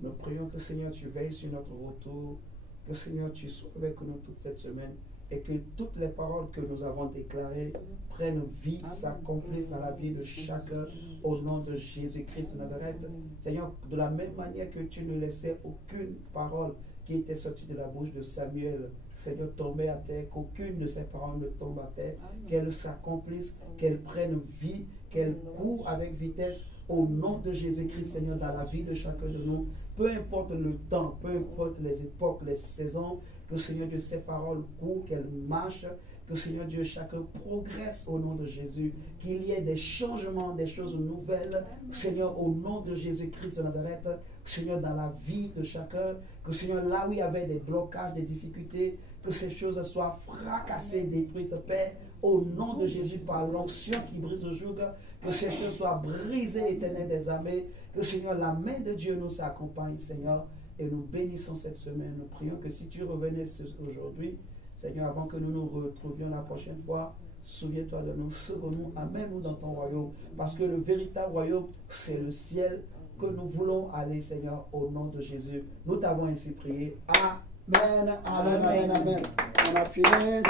Nous prions que Seigneur, tu veilles sur notre retour, que Seigneur, tu sois avec nous toute cette semaine et que toutes les paroles que nous avons déclarées prennent vie, s'accomplissent dans la vie de chacun au nom de Jésus-Christ de Nazareth. Seigneur, de la même manière que tu ne laissais aucune parole qui était sortie de la bouche de Samuel, Seigneur, tomber à terre, qu'aucune de ces paroles ne tombe à terre, qu'elles s'accomplissent, qu'elles prennent vie, qu'elles courent avec vitesse au nom de Jésus-Christ, Seigneur, dans la vie de chacun de nous. Peu importe le temps, peu importe les époques, les saisons, que Seigneur Dieu, ces paroles courent, qu'elles marchent, que Seigneur Dieu, chacun progresse au nom de Jésus, qu'il y ait des changements, des choses nouvelles, Seigneur, au nom de Jésus-Christ de Nazareth, Seigneur, dans la vie de chacun, que Seigneur, là où il y avait des blocages, des difficultés, que ces choses soient fracassées, détruites, Père, au nom de Jésus, par l'onction qui brise le joug, que ces choses soient brisées, Éternel des armées, que Seigneur, la main de Dieu nous accompagne, Seigneur, et nous bénissons cette semaine. Nous prions que si tu revenais aujourd'hui, Seigneur, avant que nous nous retrouvions la prochaine fois, souviens-toi de nous, sauve-nous, amène-nous dans ton royaume, parce que le véritable royaume, c'est le ciel que nous voulons aller, Seigneur, au nom de Jésus. Nous t'avons ainsi prié. Amen, amen, amen, amen. On a fini.